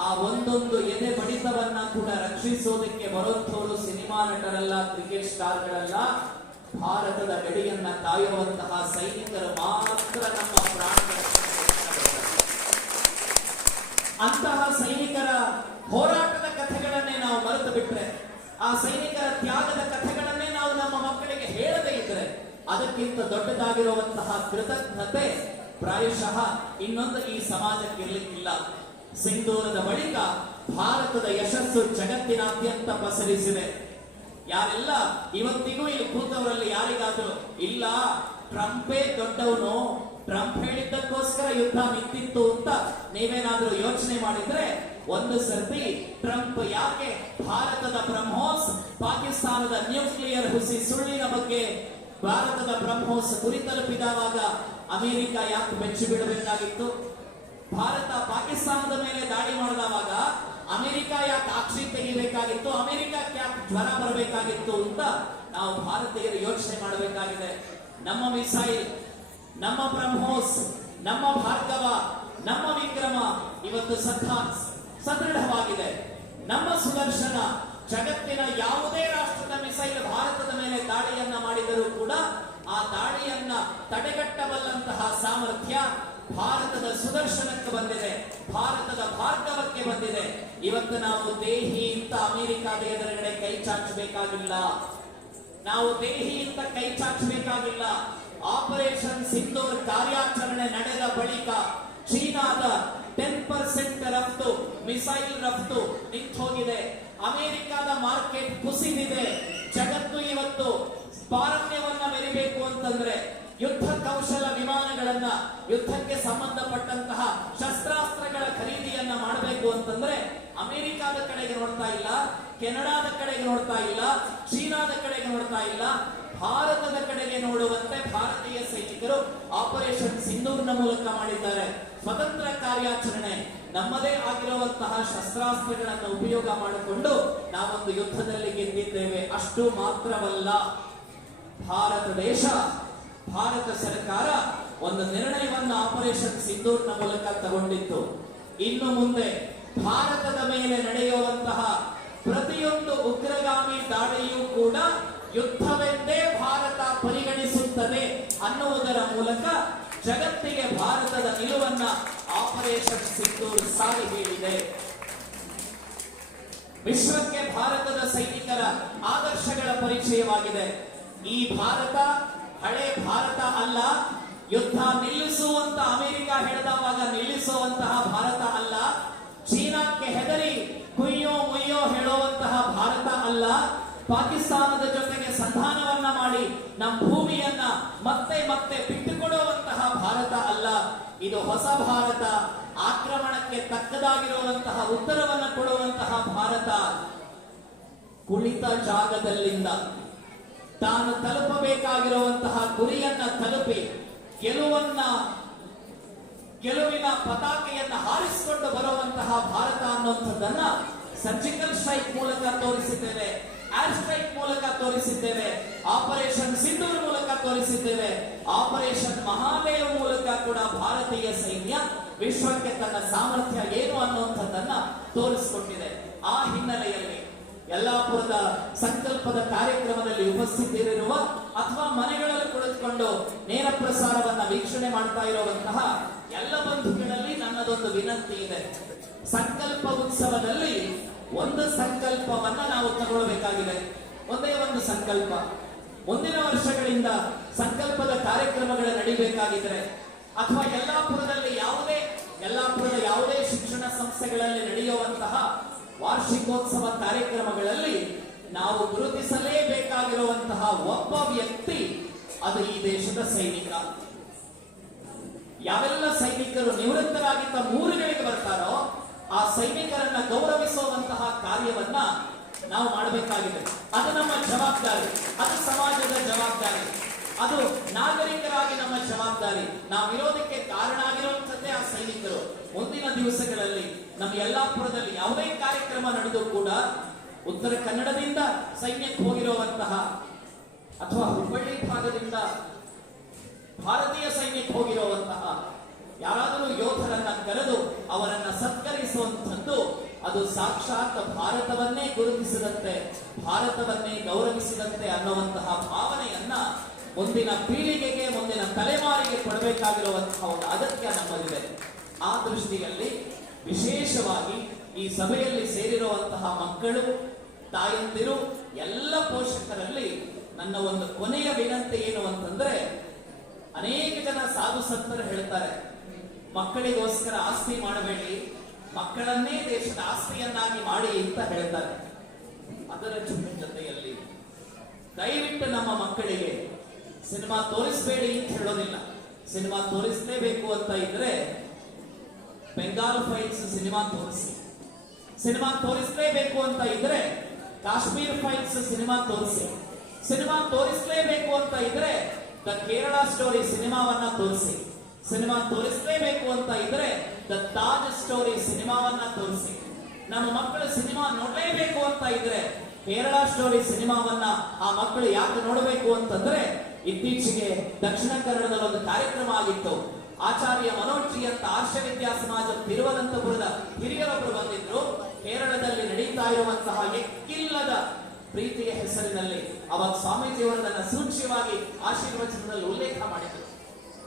ಆ ಒಂದೊಂದು ಎದೆ ಬಡಿತವನ್ನ ಕೂಡ ರಕ್ಷಿಸೋದಕ್ಕೆ ಬರುವಂತವರು ಸಿನಿಮಾ ನಟರಲ್ಲ, ಕ್ರಿಕೆಟ್ ಸ್ಟಾರ್ಗಳಲ್ಲ, ಭಾರತದ ಗಡಿಯನ್ನ ಕಾಯುವಂತಹ ಸೈನಿಕರು ಮಾತ್ರ ನಮ್ಮ ಪ್ರಾಣ ಅಂತಹ ಸೈನಿಕರ ಹೋರಾಟ ಆ ಸೈನಿಕರ ತ್ಯಾಗದ ಕಥೆಗಳನ್ನೇ ನಾವು ನಮ್ಮ ಮಕ್ಕಳಿಗೆ ಹೇಳದೇ ಇದ್ರೆ ಅದಕ್ಕಿಂತ ದೊಡ್ಡದಾಗಿರುವಂತಹ ಕೃತಜ್ಞತೆ ಪ್ರಾಯಶಃ ಇನ್ನೊಂದು ಈ ಸಮಾಜಕ್ಕೆ ಇರಲಿಕ್ಕಿಲ್ಲ ಸಿಂಧೂರದ ಬಳಿಕ ಭಾರತದ ಯಶಸ್ಸು ಜಗತ್ತಿನಾದ್ಯಂತ ಪಸರಿಸಿದೆ. ಯಾರೆಲ್ಲ ಇವತ್ತಿಗೂ ಇಲ್ಲಿ ಕೂತವರಲ್ಲಿ ಯಾರಿಗಾದ್ರೂ, ಇಲ್ಲ, ಟ್ರಂಪೇ ದೊಡ್ಡವನು, ಟ್ರಂಪ್ ಹೇಳಿದ್ದಕ್ಕೋಸ್ಕರ ಯುದ್ಧ ನಿಂತಿತ್ತು ಅಂತ ನೀವೇನಾದ್ರೂ ಯೋಚನೆ ಮಾಡಿದ್ರೆ ಒಂದು ಸರ್ತಿ ಟ್ರಂಪ್ ಯಾಕೆ ಭಾರತದ ಬ್ರಹ್ಮೋಸ್, ಪಾಕಿಸ್ತಾನದ ನ್ಯೂಕ್ಲಿಯರ್ ಹುಸಿ ಸುಳ್ಳಿನ ಬಗ್ಗೆ ಭಾರತದ ಬ್ರಹ್ಮೋಸ್ ಗುರಿ ತಲುಪಿದವಾಗ ಅಮೆರಿಕ ಯಾಕೆ ಮೆಚ್ಚು ಬಿಡಬೇಕಾಗಿತ್ತು ಭಾರತ ಪಾಕಿಸ್ತಾನದ ಮೇಲೆ ದಾಳಿ ಮಾಡಿದವಾಗ ಅಮೆರಿಕ ಯಾಕೆ ಆಕ್ಷಿ ತೆಗಿಬೇಕಾಗಿತ್ತು? ಅಮೆರಿಕಕ್ಕೆ ಯಾಕೆ ಜ್ವರ ಬರಬೇಕಾಗಿತ್ತು ಅಂತ ನಾವು ಭಾರತೀಯರು ಯೋಚನೆ ಮಾಡಬೇಕಾಗಿದೆ. ನಮ್ಮ ಮಿಸೈಲ್, ನಮ್ಮ ಬ್ರಹ್ಮೋಸ್, ನಮ್ಮ ಭಾರ್ಗವ, ನಮ್ಮ ವಿಕ್ರಮ, ಇವತ್ತು ಸದ್ದ ಸದೃಢವಾಗಿದೆ. ನಮ್ಮ ಸುದರ್ಶನ ಜಗತ್ತಿನ ಯಾವುದೇ ರಾಷ್ಟ್ರದ ಮಿಸೈಲ್ ಭಾರತದ ಮೇಲೆ ದಾಳಿಯನ್ನ ಮಾಡಿದರೂ ಕೂಡ ಆ ದಾಳಿಯನ್ನ ತಡೆಗಟ್ಟಬಲ್ಲಂತಹ ಸಾಮರ್ಥ್ಯ ಭಾರತದ ಸುದರ್ಶನಕ್ಕೆ ಬಂದಿದೆ. ಭಾರತದ ಭಾರ್ಗವಕ್ಕೆ ಬಂದಿದೆ. ಇವತ್ತು ನಾವು ದೇಹಿ ಅಂತ ಅಮೆರಿಕಾದ ಎದುರುಗಡೆ ಕೈ ಚಾಚಬೇಕಾಗಿಲ್ಲ. ನಾವು ದೇಹಿ ಇಂತ ಕೈ ಚಾಚಬೇಕಾಗಿಲ್ಲ. ಆಪರೇಷನ್ ಸಿಂಧೂರ್ ಕಾರ್ಯಾಚರಣೆ ನಡೆದ ಬಳಿಕ ಚೀನಾದ ಟೆನ್ ಪರ್ಸೆಂಟ್ ರಫ್ತು, ಮಿಸೈಲ್ ರಫ್ತು ನಿಂತೋಗಿದೆ ಅಮೆರಿಕದ ಮಾರ್ಕೆಟ್ ಕುಸಿದಿದೆ. ಜಗತ್ತು ಇವತ್ತು ಪಾರಮ್ಯವನ್ನ ಮೆರಿಬೇಕು ಅಂತಂದ್ರೆ ಯುದ್ಧ ಕೌಶಲ ವಿಮಾನಗಳನ್ನ, ಯುದ್ಧಕ್ಕೆ ಸಂಬಂಧಪಟ್ಟಂತಹ ಶಸ್ತ್ರಾಸ್ತ್ರಗಳ ಖರೀದಿಯನ್ನ ಮಾಡಬೇಕು ಅಂತಂದ್ರೆ ಅಮೆರಿಕಾದ ಕಡೆಗೆ ನೋಡ್ತಾ ಇಲ್ಲ, ಕೆನಡಾದ ಕಡೆಗೆ ನೋಡ್ತಾ ಇಲ್ಲ, ಚೀನಾದ ಕಡೆಗೆ ನೋಡ್ತಾ ಇಲ್ಲ. ಭಾರತದ ಕಡೆಗೆ ನೋಡುವಂತೆ ಭಾರತೀಯ ಸೈನಿಕರು ಆಪರೇಷನ್ ಸಿಂಧೂರ್ನ ಮೂಲಕ ಮಾಡಿದ್ದಾರೆ. ಸ್ವತಂತ್ರ ಕಾರ್ಯಾಚರಣೆ ನಮ್ಮದೇ ಆಗಿರುವಂತಹ ಶಸ್ತ್ರಾಸ್ತ್ರಗಳನ್ನು ಉಪಯೋಗ ಮಾಡಿಕೊಂಡು ನಾವೊಂದು ಯುದ್ಧದಲ್ಲಿ ಗೆದ್ದಿದ್ದೇವೆ. ಅಷ್ಟು ಮಾತ್ರವಲ್ಲ, ಭಾರತ ದೇಶ, ಭಾರತ ಸರ್ಕಾರ ಒಂದು ನಿರ್ಣಯವನ್ನು ಆಪರೇಷನ್ ಸಿಂಧೂರ್ನ ಮೂಲಕ ತಗೊಂಡಿತ್ತು. ಇನ್ನು ಮುಂದೆ ಭಾರತದ ಮೇಲೆ ನಡೆಯುವಂತಹ ಪ್ರತಿಯೊಂದು ಉಗ್ರಗಾಮಿ ದಾಳಿಯೂ ಕೂಡ ಯುದ್ಧವೆಂದೇ ಭಾರತ ಪರಿಗಣಿಸುತ್ತದೆ ಅನ್ನುವುದರ ಮೂಲಕ ಜಗತ್ತಿಗೆ ಭಾರತದ ನಿಲುವನ್ನ ಆಪರೇಷನ್ ಸಿಂಧೂರ್ ಸಾರಿ ಹೇಳಿದೆ. ವಿಶ್ವಕ್ಕೆ ಭಾರತದ ಸೈನಿಕರ ಆದರ್ಶಗಳ ಪರಿಚಯವಾಗಿದೆ. ಈ ಭಾರತ ಹಳೆ ಭಾರತ ಅಲ್ಲ, ಯುದ್ಧ ನಿಲ್ಲಿಸುವಂತ ಅಮೆರಿಕ ಹೇಳಿದವಾಗ ನಿಲ್ಲಿಸುವಂತಹ ಭಾರತ ಅಲ್ಲ, ಚೀನಾಕ್ಕೆ ಹೆದರಿ ಕುಯ್ಯೋ ಮುಯ್ಯೋ ಹೇಳುವಂತಹ ಭಾರತ ಅಲ್ಲ ಪಾಕಿಸ್ತಾನದ ಜೊತೆಗೆ ಸಂಧಾನವನ್ನ ಮಾಡಿ ನಮ್ಮ ಭೂಮಿಯನ್ನ ಮತ್ತೆ ಮತ್ತೆ ಬಿಟ್ಟುಕೊಡುವಂತಹ ಭಾರತ ಅಲ್ಲ, ಇದು ಹೊಸ ಭಾರತ. ಆಕ್ರಮಣಕ್ಕೆ ತಕ್ಕದಾಗಿರುವಂತಹ ಉತ್ತರವನ್ನು ಕೊಡುವಂತಹ ಭಾರತ. ಕುಳಿತ ಜಾಗದಲ್ಲಿಂದ ತಾನು ತಲುಪಬೇಕಾಗಿರುವಂತಹ ಗುರಿಯನ್ನ ತಲುಪಿ ಗೆಲುವನ್ನ, ಗೆಲುವಿನ ಪತಾಕೆಯನ್ನ ಹಾರಿಸಿಕೊಂಡು ಬರುವಂತಹ ಭಾರತ ಅನ್ನುವಂಥದ್ದನ್ನ ಸರ್ಜಿಕಲ್ ಸ್ಟ್ರೈಕ್ ಮೂಲಕ ತೋರಿಸಿದ್ದೇವೆ ಏರ್ ಮೂಲಕ ತೋರಿಸಿದ್ದೇವೆ. ಆಪರೇಷನ್ ಸಿಂಧೂರ್ ಮೂಲಕ ತೋರಿಸಿದ್ದೇವೆ. ಆಪರೇಷನ್ ಮಹಾಮೇಯ ಮೂಲಕ ಕೂಡ ಭಾರತೀಯ ಸೈನ್ಯ ವಿಶ್ವಕ್ಕೆ ತನ್ನ ಸಾಮರ್ಥ್ಯ ಏನು ಅನ್ನುವಂಥದ್ದನ್ನ ತೋರಿಸಿಕೊಟ್ಟಿದೆ. ಆ ಹಿನ್ನೆಲೆಯಲ್ಲಿ ಯಲ್ಲಾಪುರದ ಸಂಕಲ್ಪದ ಕಾರ್ಯಕ್ರಮದಲ್ಲಿ ಉಪಸ್ಥಿತರಿರುವ ಅಥವಾ ಮನೆಗಳಲ್ಲಿ ಕುಳಿತುಕೊಂಡು ನೇರ ಪ್ರಸಾರವನ್ನ ವೀಕ್ಷಣೆ ಮಾಡ್ತಾ ಇರುವಂತಹ ಎಲ್ಲ ಬಂಧುಗಳಲ್ಲಿ ನನ್ನದೊಂದು ವಿನಂತಿ ಇದೆ. ಸಂಕಲ್ಪ ಉತ್ಸವದಲ್ಲಿ ಒಂದು ಸಂಕಲ್ಪವನ್ನ ನಾವು ತಗೊಳ್ಬೇಕಾಗಿದೆ. ಒಂದೇ ಒಂದು ಸಂಕಲ್ಪ. ಮುಂದಿನ ವರ್ಷಗಳಿಂದ ಸಂಕಲ್ಪದ ಕಾರ್ಯಕ್ರಮಗಳು ನಡಿಬೇಕಾಗಿದ್ರೆ, ಅಥವಾ ಯಲ್ಲಾಪುರದಲ್ಲಿ ಯಾವುದೇ, ಯಲ್ಲಾಪುರದ ಯಾವುದೇ ಶಿಕ್ಷಣ ಸಂಸ್ಥೆಗಳಲ್ಲಿ ನಡೆಯುವಂತಹ ವಾರ್ಷಿಕೋತ್ಸವ ಕಾರ್ಯಕ್ರಮಗಳಲ್ಲಿ ನಾವು ಗುರುತಿಸಲೇಬೇಕಾಗಿರುವಂತಹ ಒಬ್ಬ ವ್ಯಕ್ತಿ ಅದು ಈ ದೇಶದ ಸೈನಿಕ. ಯಾವೆಲ್ಲ ಸೈನಿಕರು ನಿವೃತ್ತರಾಗಿದ್ದ ಮೂರುಗಳಿಗೆ ಬರ್ತಾರೋ ಆ ಸೈನಿಕರನ್ನ ಗೌರವಿಸುವಂತಹ ಕಾರ್ಯವನ್ನ ನಾವು ಮಾಡಬೇಕಾಗಿದೆ. ಅದು ನಮ್ಮ ಜವಾಬ್ದಾರಿ, ಅದು ಸಮಾಜದ ಜವಾಬ್ದಾರಿ, ಅದು ನಾಗರಿಕರಾಗಿ ನಮ್ಮ ಜವಾಬ್ದಾರಿ. ನಾವಿರೋದಕ್ಕೆ ಕಾರಣ ಆಗಿರುವಂತದ್ದೇ ಆ ಸೈನಿಕರು. ಮುಂದಿನ ದಿವಸಗಳಲ್ಲಿ ನಮ್ಮ ಯಲ್ಲಾಪುರದಲ್ಲಿ ಯಾವುದೇ ಕಾರ್ಯಕ್ರಮ ನಡೆದು ಕೂಡ ಉತ್ತರ ಕನ್ನಡದಿಂದ ಸೈನ್ಯಕ್ಕೆ ಹೋಗಿರುವಂತಹ ಅಥವಾ ಹುಬ್ಬಳ್ಳಿ ಭಾಗದಿಂದ ಭಾರತೀಯ ಸೈನ್ಯಕ್ಕೆ ಹೋಗಿರುವಂತಹ ಯಾರಾದರೂ ಯೋಧರನ್ನ ಕರೆದು ಅವರನ್ನ ಸತ್ಕರಿಸುವಂಥದ್ದು, ಅದು ಸಾಕ್ಷಾತ್ ಭಾರತವನ್ನೇ ಗುರುತಿಸಿದಂತೆ, ಭಾರತವನ್ನೇ ಗೌರವಿಸಿದಂತೆ ಅನ್ನುವಂತಹ ಭಾವನೆಯನ್ನ ಮುಂದಿನ ಪೀಳಿಗೆಗೆ, ಮುಂದಿನ ತಲೆಮಾರಿಗೆ ಕೊಡಬೇಕಾಗಿರುವಂತಹ ಒಂದು ಅಗತ್ಯ ನಮ್ಮಲ್ಲಿದೆ. ಆ ದೃಷ್ಟಿಯಲ್ಲಿ ವಿಶೇಷವಾಗಿ ಈ ಸಭೆಯಲ್ಲಿ ಸೇರಿರುವಂತಹ ಮಕ್ಕಳು, ತಾಯಂದಿರು, ಎಲ್ಲ ಪೋಷಕರಲ್ಲಿ ನನ್ನ ಒಂದು ಕೊನೆಯ ವಿನಂತಿ ಏನು ಅಂತಂದ್ರೆ, ಅನೇಕ ಜನ ಸಾಧು ಸಂತರು ಹೇಳ್ತಾರೆ ಮಕ್ಕಳಿಗೋಸ್ಕರ ಆಸ್ತಿ ಮಾಡಬೇಡಿ. ಮಕ್ಕಳನ್ನೇ ದೇಶದ ಆಸ್ತಿಯನ್ನಾಗಿ ಮಾಡಿ ಅಂತ ಹೇಳ್ತಾರೆ. ಅದರ ಜೊತೆ ಜೊತೆಯಲ್ಲಿ ದಯವಿಟ್ಟು ನಮ್ಮ ಮಕ್ಕಳಿಗೆ ಸಿನಿಮಾ ತೋರಿಸಬೇಡಿ ಅಂತ ಹೇಳೋದಿಲ್ಲ. ಸಿನಿಮಾ ತೋರಿಸಲೇಬೇಕು ಅಂತ ಇದ್ರೆ ಬೆಂಗಾಲ್ ಫೈಲ್ಸ್ ಸಿನಿಮಾ ತೋರಿಸಿ. ಸಿನಿಮಾ ತೋರಿಸಲೇಬೇಕು ಅಂತ ಇದ್ರೆ ಕಾಶ್ಮೀರ್ ಫೈಲ್ಸ್ ಸಿನಿಮಾ ತೋರಿಸಿ. ಸಿನಿಮಾ ತೋರಿಸಲೇಬೇಕು ಅಂತ ಇದ್ರೆ ದ ಕೇರಳ ಸ್ಟೋರಿ ಸಿನಿಮಾವನ್ನ ತೋರಿಸಿ. ಸಿನಿಮಾ ತೋರಿಸಲೇಬೇಕು ಅಂತ ಇದ್ರೆ ದ ತಾಜ್ ಸ್ಟೋರಿ ಸಿನಿಮಾವನ್ನ ತೋರಿಸಿ. ನಮ್ಮ ಮಕ್ಕಳು ಸಿನಿಮಾ ನೋಡಲೇಬೇಕು ಅಂತ ಇದ್ರೆ ಕೇರಳ ಸ್ಟೋರಿ ಸಿನಿಮಾವನ್ನ ಆ ಮಕ್ಕಳು ಯಾಕೆ ನೋಡಬೇಕು ಅಂತಂದ್ರೆ ಇತ್ತೀಚೆಗೆ ದಕ್ಷಿಣ ಕನ್ನಡದಲ್ಲಿ ಒಂದು ಕಾರ್ಯಕ್ರಮ ಆಗಿತ್ತು. ಆಚಾರ್ಯ ಮನೋಜ್ ಅಂತ ಆರ್ಷ ವಿದ್ಯಾ ಸಮಾಜ ತಿರುವನಂತಪುರದ ಹಿರಿಯರೊಬ್ಬರು ಬಂದಿದ್ರು. ಕೇರಳದಲ್ಲಿ ನಡೀತಾ ಇರುವಂತಹ ಎಕ್ಕಿಲ್ಲದ ಪ್ರೀತಿಯ ಹೆಸರಿನಲ್ಲಿ ಅವಾಗ ಸ್ವಾಮೀಜಿಯವರನ್ನ ಸೂಕ್ಷ್ಮವಾಗಿ ಆಶೀರ್ವಚನದಲ್ಲಿ ಉಲ್ಲೇಖ ಮಾಡಿದರು.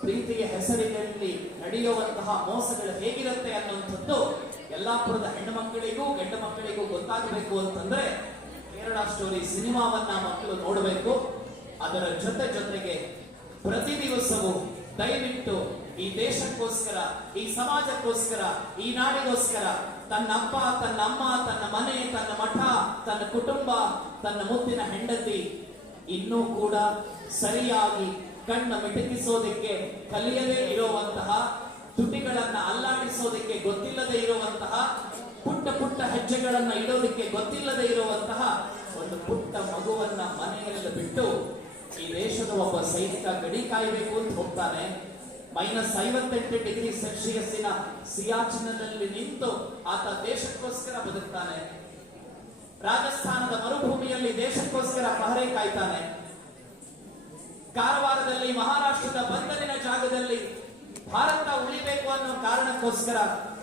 ಪ್ರೀತಿಯ ಹೆಸರಿನಲ್ಲಿ ನಡೆಯುವಂತಹ ಮೋಸಗಳು ಹೇಗಿರುತ್ತೆ ಅನ್ನುವಂಥದ್ದು ಯಲ್ಲಾಪುರದ ಹೆಣ್ಣು ಮಕ್ಕಳಿಗೂ ಗಂಡು ಮಕ್ಕಳಿಗೂ ಗೊತ್ತಾಗಬೇಕು ಅಂತಂದ್ರೆ ಕೇರಳ ಸ್ಟೋರಿ ಸಿನಿಮಾವನ್ನ ಮಕ್ಕಳು ನೋಡಬೇಕು. ಅದರ ಜೊತೆ ಜೊತೆಗೆ ಪ್ರತಿ ದಿವಸವೂ ದಯವಿಟ್ಟು ಈ ದೇಶಕ್ಕೋಸ್ಕರ, ಈ ಸಮಾಜಕ್ಕೋಸ್ಕರ, ಈ ನಾಡಿಗೋಸ್ಕರ ತನ್ನ ಅಪ್ಪ, ತನ್ನ ಅಮ್ಮ, ತನ್ನ ಮನೆ, ತನ್ನ ಮಠ, ತನ್ನ ಕುಟುಂಬ, ತನ್ನ ಮುತ್ತಿನ ಹೆಂಡತಿ ಇನ್ನೂ ಕೂಡ ಸರಿಯಾಗಿ ಕಣ್ಣ ಮಿಟಕಿಸೋದಕ್ಕೆ, ಕಲಿಯದೆ ಇರುವಂತಹ ತುಟಿಗಳನ್ನ ಅಲ್ಲಾಡಿಸೋದಕ್ಕೆ ಗೊತ್ತಿಲ್ಲದೆ ಇರುವಂತಹ ಪುಟ್ಟ ಪುಟ್ಟ ಹೆಜ್ಜೆಗಳನ್ನ ಇಡೋದಕ್ಕೆ ಗೊತ್ತಿಲ್ಲದೆ ಇರುವಂತಹ ಒಂದು ಪುಟ್ಟ ಮಗುವನ್ನ ಮನೆಯಲ್ಲಿ ಬಿಟ್ಟು ಈ ದೇಶದ ಒಬ್ಬ ಸೈನಿಕ ಗಡಿ ಕಾಯಬೇಕು ಅಂತ ಹೋಗ್ತಾನೆ. ಮೈನಸ್ ಐವತ್ತೆಂಟು ಡಿಗ್ರಿ ಸೆಲ್ಸಿಯಸ್ಸಿನ ಸಿಯಾಚಿನಲ್ಲಿ ನಿಂತು ಆತ ದೇಶಕ್ಕೋಸ್ಕರ ಬದುಕ್ತಾನೆ. ರಾಜಸ್ಥಾನದ ಮರುಭೂಮಿಯಲ್ಲಿ ದೇಶಕ್ಕೋಸ್ಕರ ಪಹರೆ ಕಾಯ್ತಾನೆ. ಕಾರವಾರದಲ್ಲಿ ಮಹಾರಾಷ್ಟ್ರದ ಬಂದರಿನ ಜಾಗದಲ್ಲಿ ಭಾರತ ಉಳಿಬೇಕು ಅನ್ನೋ ಕಾರಣಕ್ಕೋಸ್ಕರ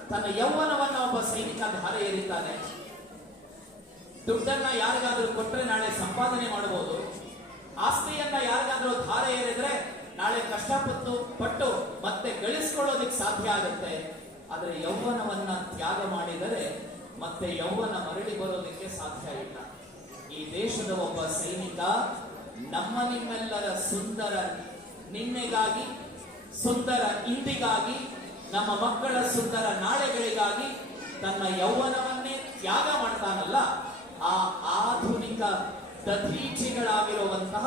ತನ್ನ ಯೌವನವನ್ನ ಒಬ್ಬ ಸೈನಿಕ ಧಾರೆ ಏರಿದ್ದಾನೆ. ದುಡ್ಡನ್ನ ಯಾರಿಗಾದ್ರೂ ಕೊಟ್ರೆ ನಾಳೆ ಸಂಪಾದನೆ ಮಾಡಬಹುದು. ಆಸ್ತಿಯನ್ನ ಯಾರಿಗಾದ್ರೂ ಧಾರೆ ಏರಿದ್ರೆ ನಾಳೆ ಕಷ್ಟಪಟ್ಟು ಪಟ್ಟು ಮತ್ತೆ ಗಳಿಸ್ಕೊಳ್ಳೋದಿಕ್ ಸಾಧ್ಯ ಆಗುತ್ತೆ. ಆದ್ರೆ ಯೌವನವನ್ನ ತ್ಯಾಗ ಮಾಡಿದರೆ ಮತ್ತೆ ಯೌವನ ಮರಳಿ ಬರೋದಕ್ಕೆ ಸಾಧ್ಯ ಇಲ್ಲ. ಈ ದೇಶದ ಒಬ್ಬ ಸೈನಿಕ ನಮ್ಮ ನಿಮ್ಮೆಲ್ಲರ ಸುಂದರ ನಿನ್ನೆಗಾಗಿ ಸುಂದರ ಇಂದಿಗಾಗಿ ನಮ್ಮ ಮಕ್ಕಳ ಸುಂದರ ನಾಳೆಗಳಿಗಾಗಿ ತನ್ನ ಯೌವನವನ್ನೇ ತ್ಯಾಗ ಮಾಡ್ತಾನಲ್ಲ, ಆ ಆಧುನಿಕ ದಧೀಚಿಗಳಾಗಿರುವಂತಹ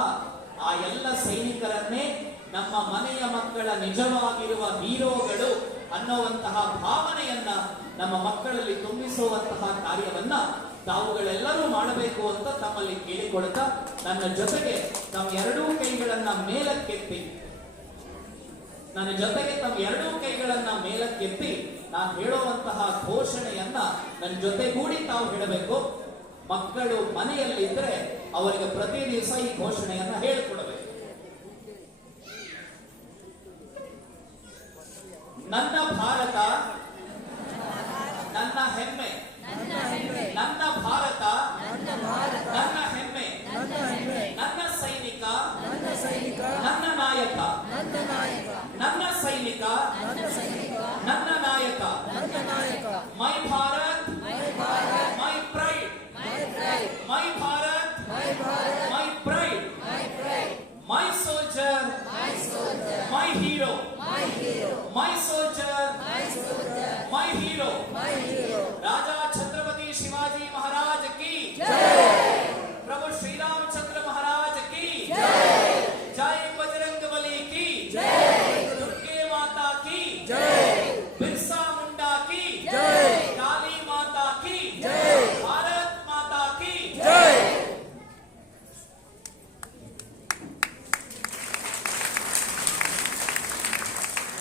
ಆ ಎಲ್ಲ ಸೈನಿಕರನ್ನೇ ನಮ್ಮ ಮನೆಯ ಮಕ್ಕಳ ನಿಜವಾಗಿರುವ ಹೀರೋಗಳು ಅನ್ನುವಂತಹ ಭಾವನೆಯನ್ನ ನಮ್ಮ ಮಕ್ಕಳಲ್ಲಿ ತುಂಬಿಸುವಂತಹ ಕಾರ್ಯವನ್ನ ತಾವುಗಳೆಲ್ಲರೂ ಮಾಡಬೇಕು ಅಂತ ತಮ್ಮಲ್ಲಿ ಕೇಳಿಕೊಳ್ತಾ ನನ್ನ ಜೊತೆಗೆ ತಮ್ಮ ಎರಡೂ ಕೈಗಳನ್ನ ಮೇಲಕ್ಕೆತ್ತಿ. ನನ್ನ ಜೊತೆಗೆ ತಮ್ಮ ಎರಡೂ ಕೈಗಳನ್ನ ಮೇಲಕ್ಕೆತ್ತಿ ನಾನು ಹೇಳುವಂತಹ ಘೋಷಣೆಯನ್ನ ನನ್ನ ಜೊತೆಗೂಡಿ ತಾವು ಹೇಳಬೇಕು. ಮಕ್ಕಳು ಮನೆಯಲ್ಲಿ ಇದ್ರೆ ಅವರಿಗೆ ಪ್ರತಿ ದಿವಸ ಈ ಘೋಷಣೆಯನ್ನ ಹೇಳಿಕೊಡಬೇಕು. ನನ್ನ ಭಾರತ, ನನ್ನ ಹೆಮ್ಮೆ.